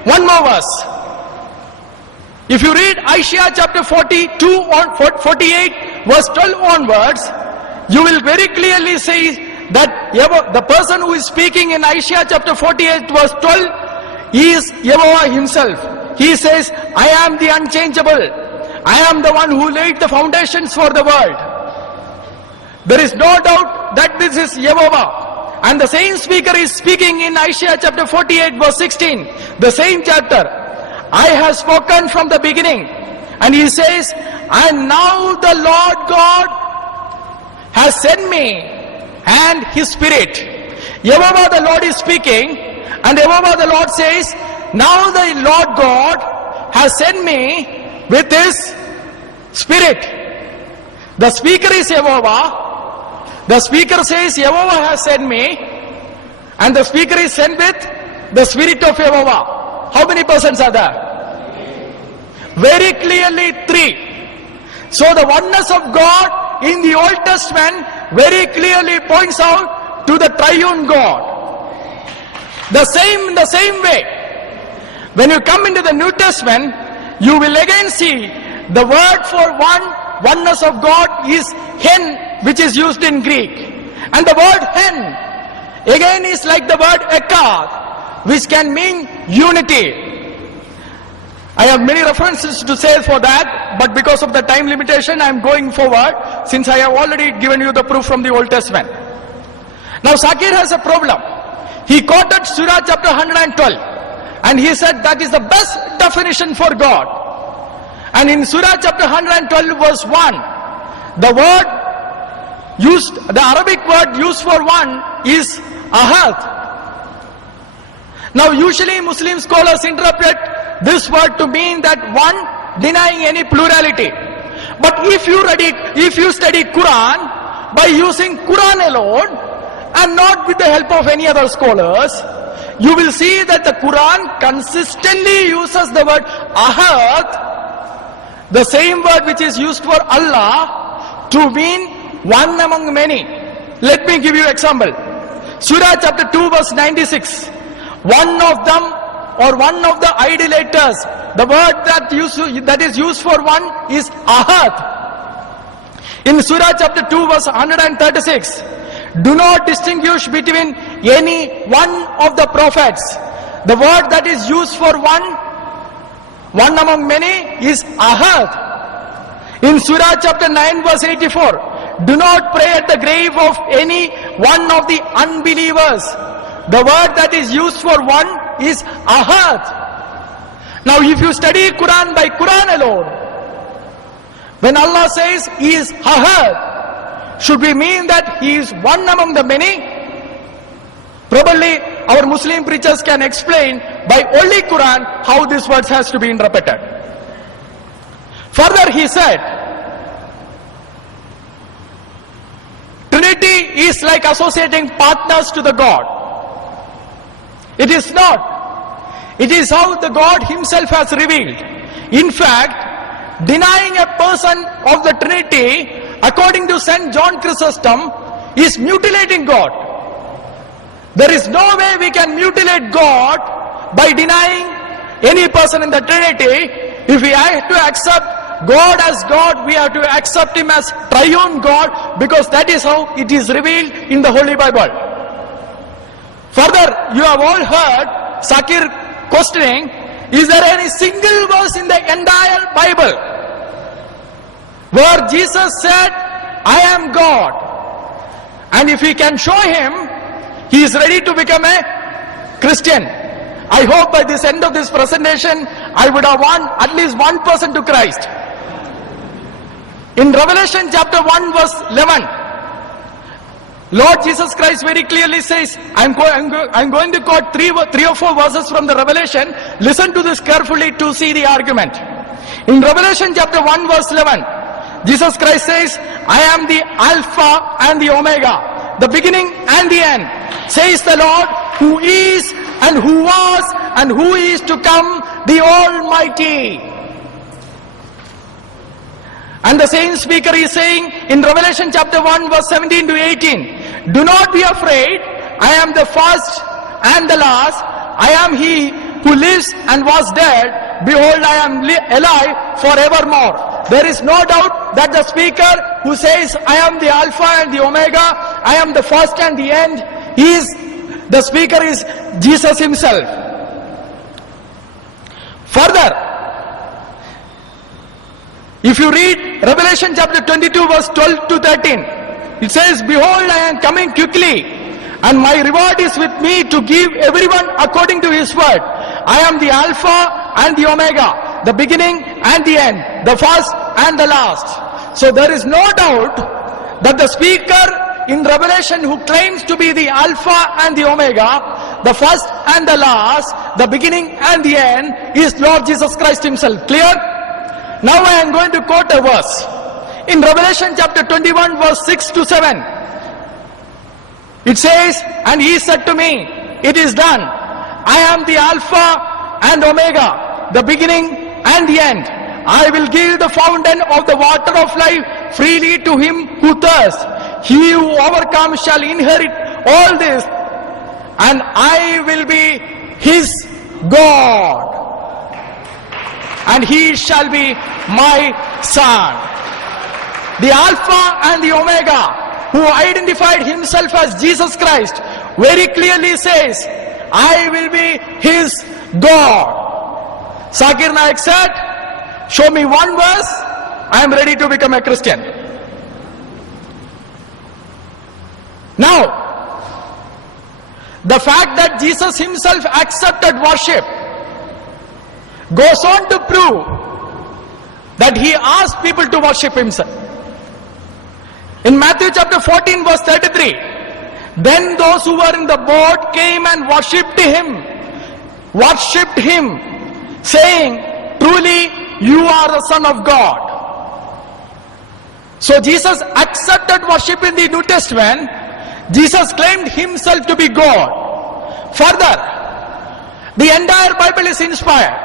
one more verse. If you read Isaiah chapter 42 or 48 verse 12 onwards, you will very clearly see that the person who is speaking in Isaiah chapter 48 verse 12 is Yehovah himself. He says, I am the unchangeable. I am the one who laid the foundations for the world. There is no doubt that this is Yehovah. And the same speaker is speaking in Isaiah chapter 48 verse 16, the same chapter. I have spoken from the beginning. And he says, and now the Lord God has sent me and his spirit. Yehovah the Lord is speaking, and Yehovah the Lord says, now the Lord God has sent me with his spirit. The speaker is Yehovah. The speaker says, Yehovah has sent me, and the speaker is sent with the spirit of Yehovah. How many persons are there? Very clearly 3. So the oneness of God in the Old Testament very clearly points out to the triune God. The same way, when you come into the New Testament, you will again see the word for oneness of God is hen, which is used in Greek. And the word hen again is like the word echad, which can mean unity. I have many references to say for that, but because of the time limitation, I am going forward, since I have already given you the proof from the Old Testament. Now Sakir has a problem. He quoted Surah chapter 112, and he said that is the best definition for God. And in Surah chapter 112 verse 1, the Arabic word used for one is ahad. Now usually Muslim scholars interpret this word to mean that one denying any plurality. But if you study Quran by using Quran alone and not with the help of any other scholars, you will see that the Quran consistently uses the word ahad, the same word which is used for Allah, to mean one among many. Let me give you example. Surah chapter 2 verse 96. One of them, or one of the idolaters, the word that is used for one is ahad. In Surah chapter 2 verse 136, do not distinguish between any one of the prophets. The word that is used for one among many is ahad. In Surah chapter 9 verse 84, do not pray at the grave of any one of the unbelievers. The word that is used for one is ahad. Now if you study Quran by Quran alone, when Allah says he is ahad, should we mean that he is one among the many? Probably our Muslim preachers can explain by only Quran how this verse has to be interpreted. Further he said, Trinity is like associating partners to the God. It is not. It is how the God himself has revealed. In fact, denying a person of the Trinity, according to St. John Chrysostom, is mutilating God. There is no way we can mutilate God by denying any person in the Trinity, if we have to accept God as God, we have to accept Him as triune God, because that is how it is revealed in the Holy Bible. Further, you have all heard Sakir questioning, is there any single verse in the entire Bible where Jesus said, I am God? And if we can show him, he is ready to become a Christian. I hope by this end of this presentation, I would have won at least one person to Christ. In Revelation chapter 1 verse 11, Lord Jesus Christ very clearly says, I'm going to quote three or four verses from the Revelation. Listen to this carefully to see the argument. In Revelation chapter 1 verse 11, Jesus Christ says, I am the Alpha and the Omega, the beginning and the end, says the Lord, who is and who was and who is to come, the Almighty. And the same speaker is saying in Revelation chapter 1 verse 17 to 18, do not be afraid, I am the first and the last, I am he who lives and was dead, behold I am alive forevermore. There is no doubt that the speaker who says I am the Alpha and the Omega, I am the first and the end, the speaker is Jesus himself. Further, if you read Revelation chapter 22 verse 12 to 13, it says, behold I am coming quickly, and my reward is with me to give everyone according to his word. I am the Alpha and the Omega, the beginning and the end, the first and the last. So there is no doubt that the speaker in Revelation who claims to be the Alpha and the Omega, the first and the last, the beginning and the end, is Lord Jesus Christ himself. Clear? Now I am going to quote a verse. In Revelation chapter 21 verse 6 to 7, it says, and he said to me, it is done. I am the Alpha and Omega, the beginning and the end. I will give the fountain of the water of life freely to him who thirsts. He who overcomes shall inherit all this, and I will be his God, and he shall be my son. The Alpha and the Omega, who identified himself as Jesus Christ, very clearly says, I will be his God. Sakir Naik said, show me one verse, I am ready to become a Christian. Now, the fact that Jesus himself accepted worship goes on to prove that he asked people to worship himself. In Matthew chapter 14 verse 33, then those who were in the boat came and worshipped him, saying, truly you are the Son of God. So Jesus accepted worship in the New Testament. Jesus claimed himself to be God. Further, the entire Bible is inspired.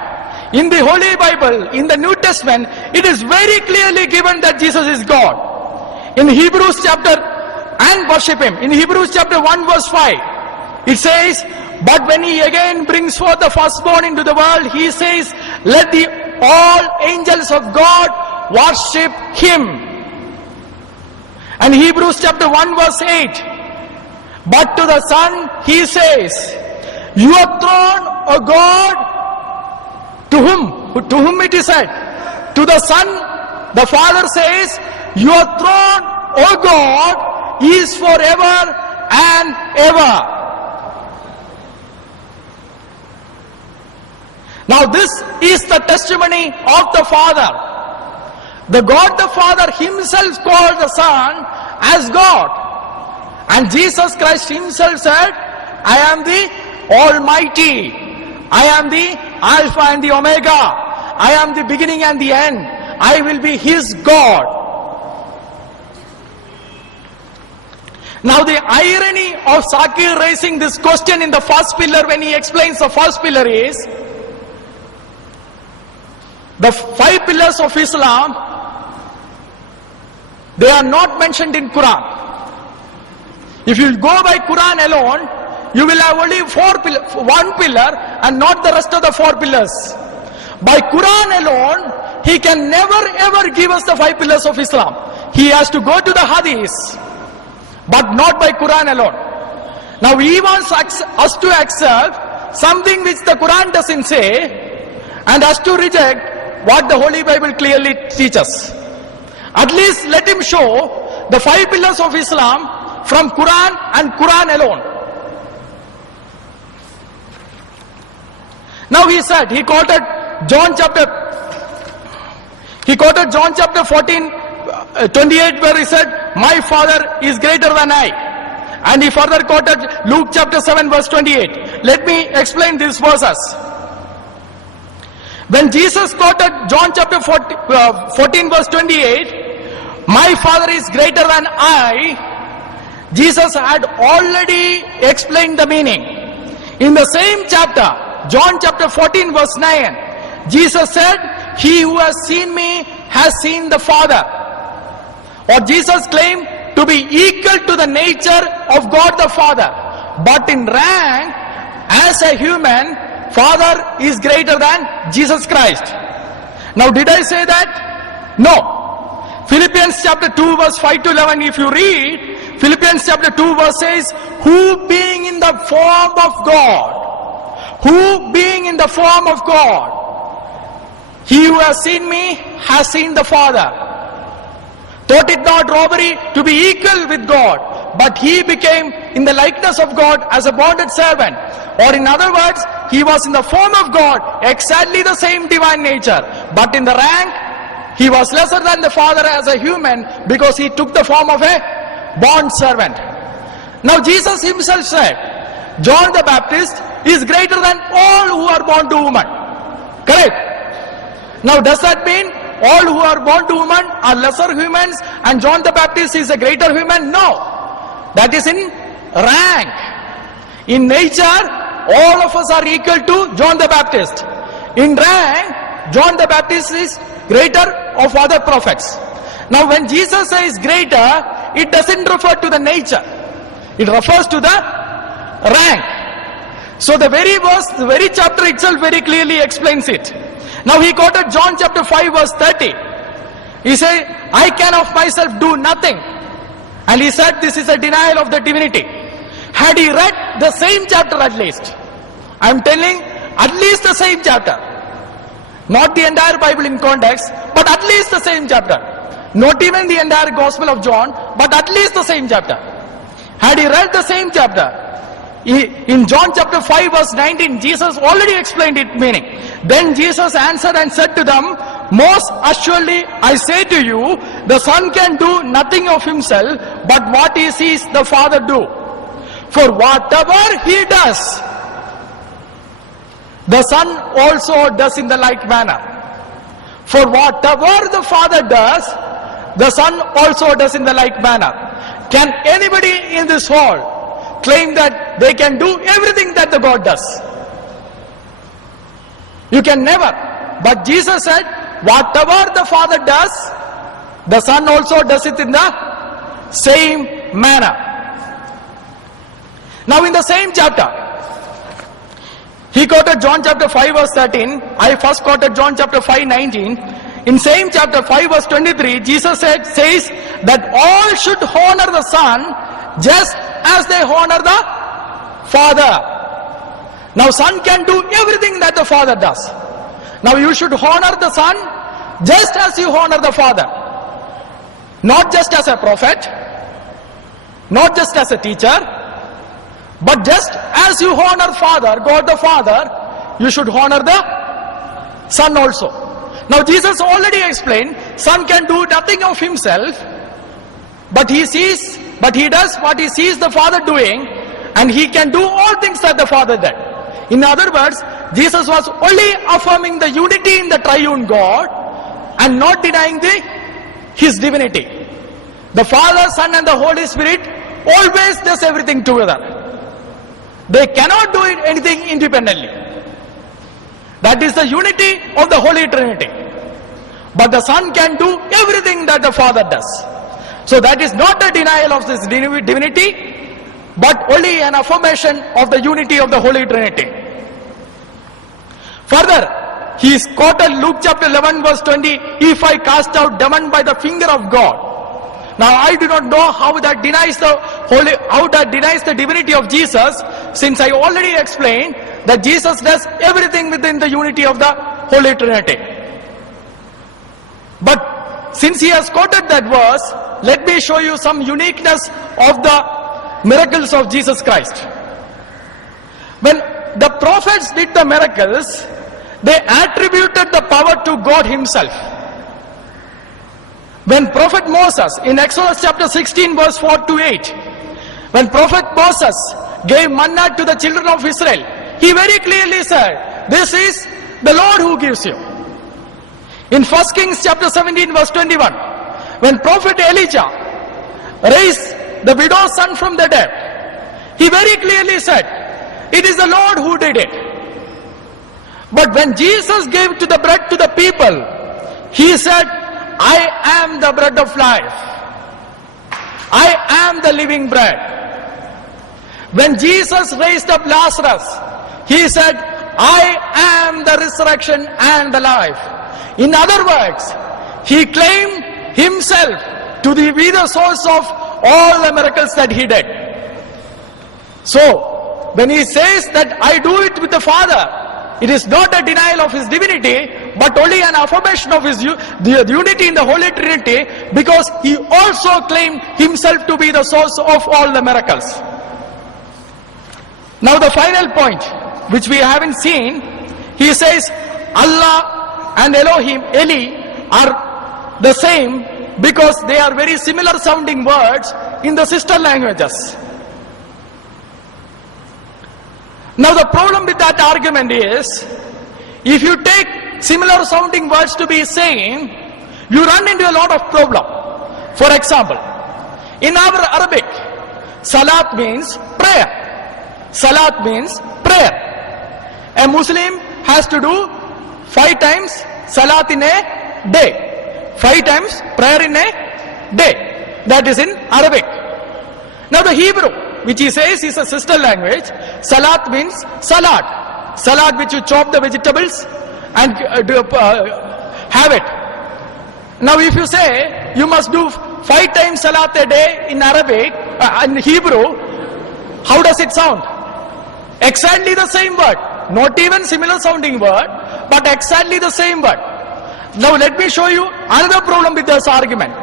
In the Holy Bible, in the New Testament, it is very clearly given that Jesus is God. In Hebrews chapter, and worship him. In Hebrews chapter 1 verse 5, it says, but when he again brings forth the firstborn into the world, he says, let all angels of God worship him. And Hebrews chapter 1 verse 8, but to the Son he says, your throne, O God, to whom it is said, to the Son, the Father says, your throne, O God, is forever and ever. Now this is the testimony of the Father. The God the Father himself called the Son as God. And Jesus Christ himself said, I am the Almighty. I am the Alpha and the Omega. I am the beginning and the end. I will be his God. Now the irony of Sakir raising this question in the first pillar, when he explains the first pillar, is the 5 pillars of Islam, they are not mentioned in Quran. If you go by Quran alone, you will have only 1 pillar and not the rest of the 4 pillars. By Quran alone, he can never ever give us the 5 pillars of Islam. He has to go to the Hadith, but not by Quran alone. Now he wants us to accept something which the Quran doesn't say, and us to reject what the Holy Bible clearly teaches. At least let him show the 5 pillars of Islam from Quran and Quran alone. Now he said, he quoted John chapter 14, 28, where he said, my Father is greater than I. And he further quoted Luke chapter 7 verse 28. Let me explain these verses. When Jesus quoted John chapter 14 verse 28, my Father is greater than I, Jesus had already explained the meaning. In the same chapter, John chapter 14 verse 9, Jesus said, he who has seen me has seen the Father. Or Jesus claimed to be equal to the nature of God the Father. But in rank, as a human, Father is greater than Jesus Christ. Now did I say that? No. Philippians chapter 2 verse 5 to 11, if you read, Philippians chapter 2 verse says, who being in the form of God, who being in the form of God, he who has seen me has seen the Father. Thought it not robbery to be equal with God, but he became in the likeness of God as a bonded servant. Or in other words, he was in the form of God, exactly the same divine nature, but in the rank, he was lesser than the Father as a human because he took the form of a bond servant. Now Jesus himself said, John the Baptist is greater than all who are born to woman. Correct? Now does that mean all who are born to woman are lesser humans and John the Baptist is a greater human? No. That is in rank. In nature, all of us are equal to John the Baptist. In rank, John the Baptist is greater of other prophets. Now when Jesus says greater, it doesn't refer to the nature. It refers to the rank. So the very verse, the very chapter itself very clearly explains it. Now he quoted John chapter 5 verse 30. He said, I can of myself do nothing. And he said this is a denial of the divinity. Had he read the same chapter at least, I am telling at least the same chapter. Not the entire Bible in context, but at least the same chapter. Not even the entire Gospel of John, but at least the same chapter. Had he read the same chapter, in John chapter 5 verse 19, Jesus already explained its meaning. Then Jesus answered and said to them, most assuredly I say to you, the Son can do nothing of himself, but what he sees the Father do. For whatever he does, the Son also does in the like manner. For whatever the Father does, the Son also does in the like manner. Can anybody in this hall claim that they can do everything that the God does? You can never. But Jesus said, whatever the Father does, the Son also does it in the same manner. Now in the same chapter, he quoted John chapter 5 verse 13. I first quoted John chapter 5 19. In same chapter 5 verse 23, Jesus says that all should honor the Son just as they honor the Father. Now Son can do everything that the Father does. Now you should honor the Son just as you honor the Father. Not just as a prophet, not just as a teacher, but just as you honor Father, God the Father, you should honor the Son also. Now Jesus already explained, Son can do nothing of himself, but he does what he sees the Father doing, and he can do all things that the Father did. In other words, Jesus was only affirming the unity in the triune God and not denying his divinity. The Father, Son and the Holy Spirit always does everything together. They cannot do anything independently. That is the unity of the Holy Trinity. But the Son can do everything that the Father does. So that is not a denial of this divinity, but only an affirmation of the unity of the Holy Trinity. Further, he is quoted Luke chapter 11 verse 20, if I cast out demon by the finger of God. Now I do not know how that denies the divinity of Jesus, since I already explained that Jesus does everything within the unity of the Holy Trinity. But since he has quoted that verse, let me show you some uniqueness of the miracles of Jesus Christ. When the prophets did the miracles, they attributed the power to God himself. When Prophet Moses, in Exodus chapter 16 verse 4 to 8, when Prophet Moses gave manna to the children of Israel, he very clearly said, this is the Lord who gives you. In 1 Kings chapter 17 verse 21, when Prophet Elijah raised the widow's son from the dead, he very clearly said, it is the Lord who did it. But when Jesus gave to the bread to the people, he said, I am the bread of life. I am the living bread. When Jesus raised up Lazarus, he said, I am the resurrection and the life. In other words, he claimed himself to be the source of all the miracles that he did. So, when he says that I do it with the Father, it is not a denial of his divinity, but only an affirmation of his the unity in the Holy Trinity, because he also claimed himself to be the source of all the miracles. Now the final point, which we haven't seen, he says Allah and Elohim, Eli, are the same because they are very similar sounding words in the sister languages. Now the problem with that argument is, if you take similar sounding words to be same, you run into a lot of problem. For example, in our Arabic, Salat means prayer. Salat means prayer. A Muslim has to do 5 times Salat in a day. 5 times prayer in a day. That is in Arabic. Now the Hebrew, which he says is a sister language, Salat means salad. Salad which you chop the vegetables and have it. Now if you say you must do 5 times Salat a day in Arabic, in Hebrew, how does it sound? Exactly the same word. Not even similar sounding word, but exactly the same word. Now let me show you another problem with this argument.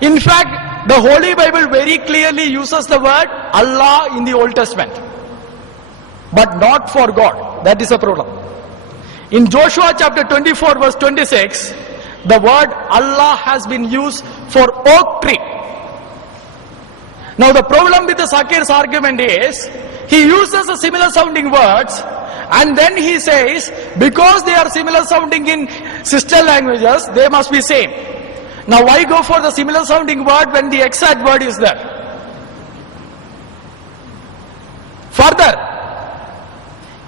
In fact, the Holy Bible very clearly uses the word Allah in the Old Testament, but not for God. That is a problem. In Joshua chapter 24 verse 26, the word Allah has been used for oak tree. Now the problem with the Sakir's argument is, he uses a similar sounding words, and then he says, because they are similar sounding in sister languages, they must be same. Now why go for the similar sounding word when the exact word is there? Further,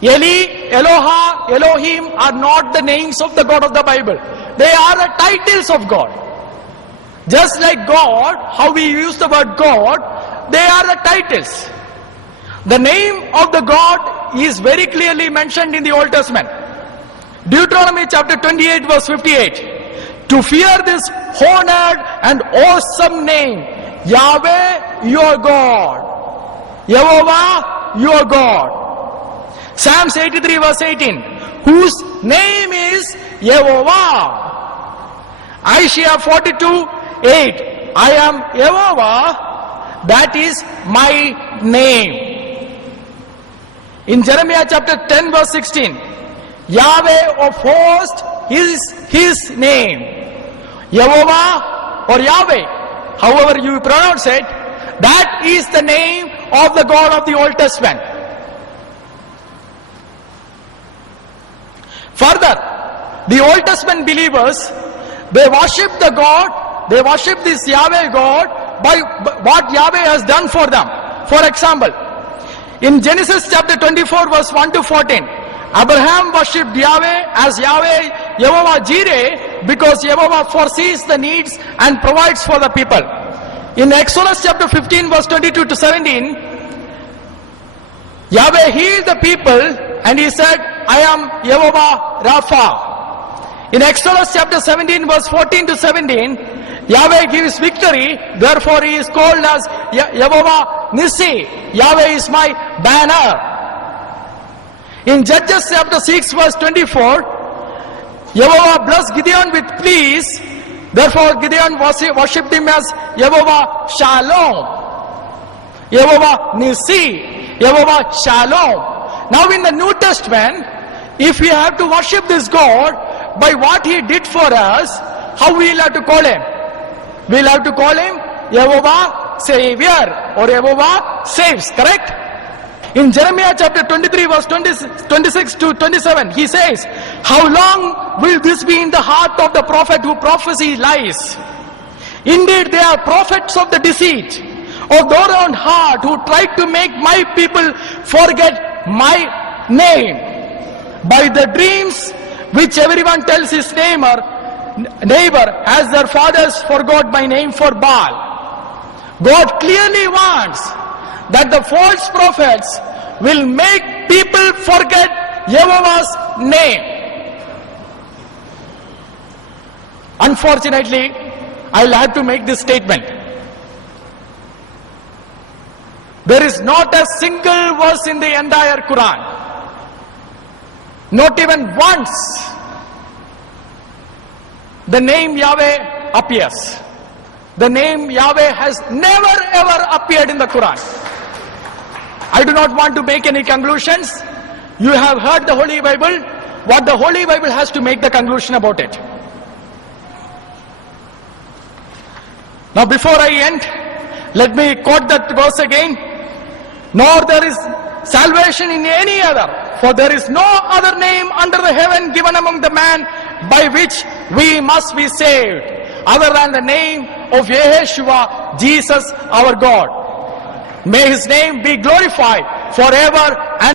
Eli, Eloha, Elohim are not the names of the God of the Bible. They are the titles of God. Just like God, how we use the word God, they are the titles. The name of the God is very clearly mentioned in the Old Testament. Deuteronomy chapter 28 verse 58. To fear this honored and awesome name, Yahweh your God, Yehovah your God. Psalms 83 verse 18, whose name is Yehovah. Isaiah 42 8, I am Yehovah, that is my name. In Jeremiah chapter 10 verse 16, Yahweh of hosts is his name. Yehovah or Yahweh, however you pronounce it, that is the name of the God of the Old Testament. Further, the Old Testament believers, they worship the God, they worship this Yahweh God by what Yahweh has done for them. For example, in Genesis chapter 24 verse 1 to 14, Abraham worshipped Yahweh as Yahweh, Yehovah Jireh, because Yehovah foresees the needs and provides for the people. In Exodus chapter 15 verse 22 to 17, Yahweh healed the people and he said, I am Yehovah Rapha. In Exodus chapter 17 verse 14 to 17, Yahweh gives victory, therefore he is called as Yehovah Nissi. Yahweh is my banner. In Judges chapter 6 verse 24, Yehovah blessed Gideon with peace, therefore Gideon worshipped him as Yehovah Shalom. Yehovah Nissi, Yehovah Shalom. Now in the New Testament, if we have to worship this God by what he did for us, how we will have to call him? We will have to call him Yehovah Savior or Yehovah Saves, correct? In Jeremiah chapter 23 verse 26 to 27, he says, how long will this be in the heart of the prophet who prophesies lies? Indeed, they are prophets of the deceit of their own heart who try to make my people forget my name. By the dreams which everyone tells his neighbor as their fathers forgot my name for Baal. God clearly wants that the false prophets will make people forget Yehovah's name. Unfortunately, I'll have to make this statement. There is not a single verse in the entire Quran, not even once, the name Yahweh appears. The name Yahweh has never ever appeared in the Quran. I do not want to make any conclusions. You have heard the Holy Bible. What the Holy Bible has to make the conclusion about it. Now before I end, let me quote that verse again. Nor there is salvation in any other, for there is no other name under the heaven given among the man by which we must be saved, other than the name of Yeshua, Jesus our God. May his name be glorified forever and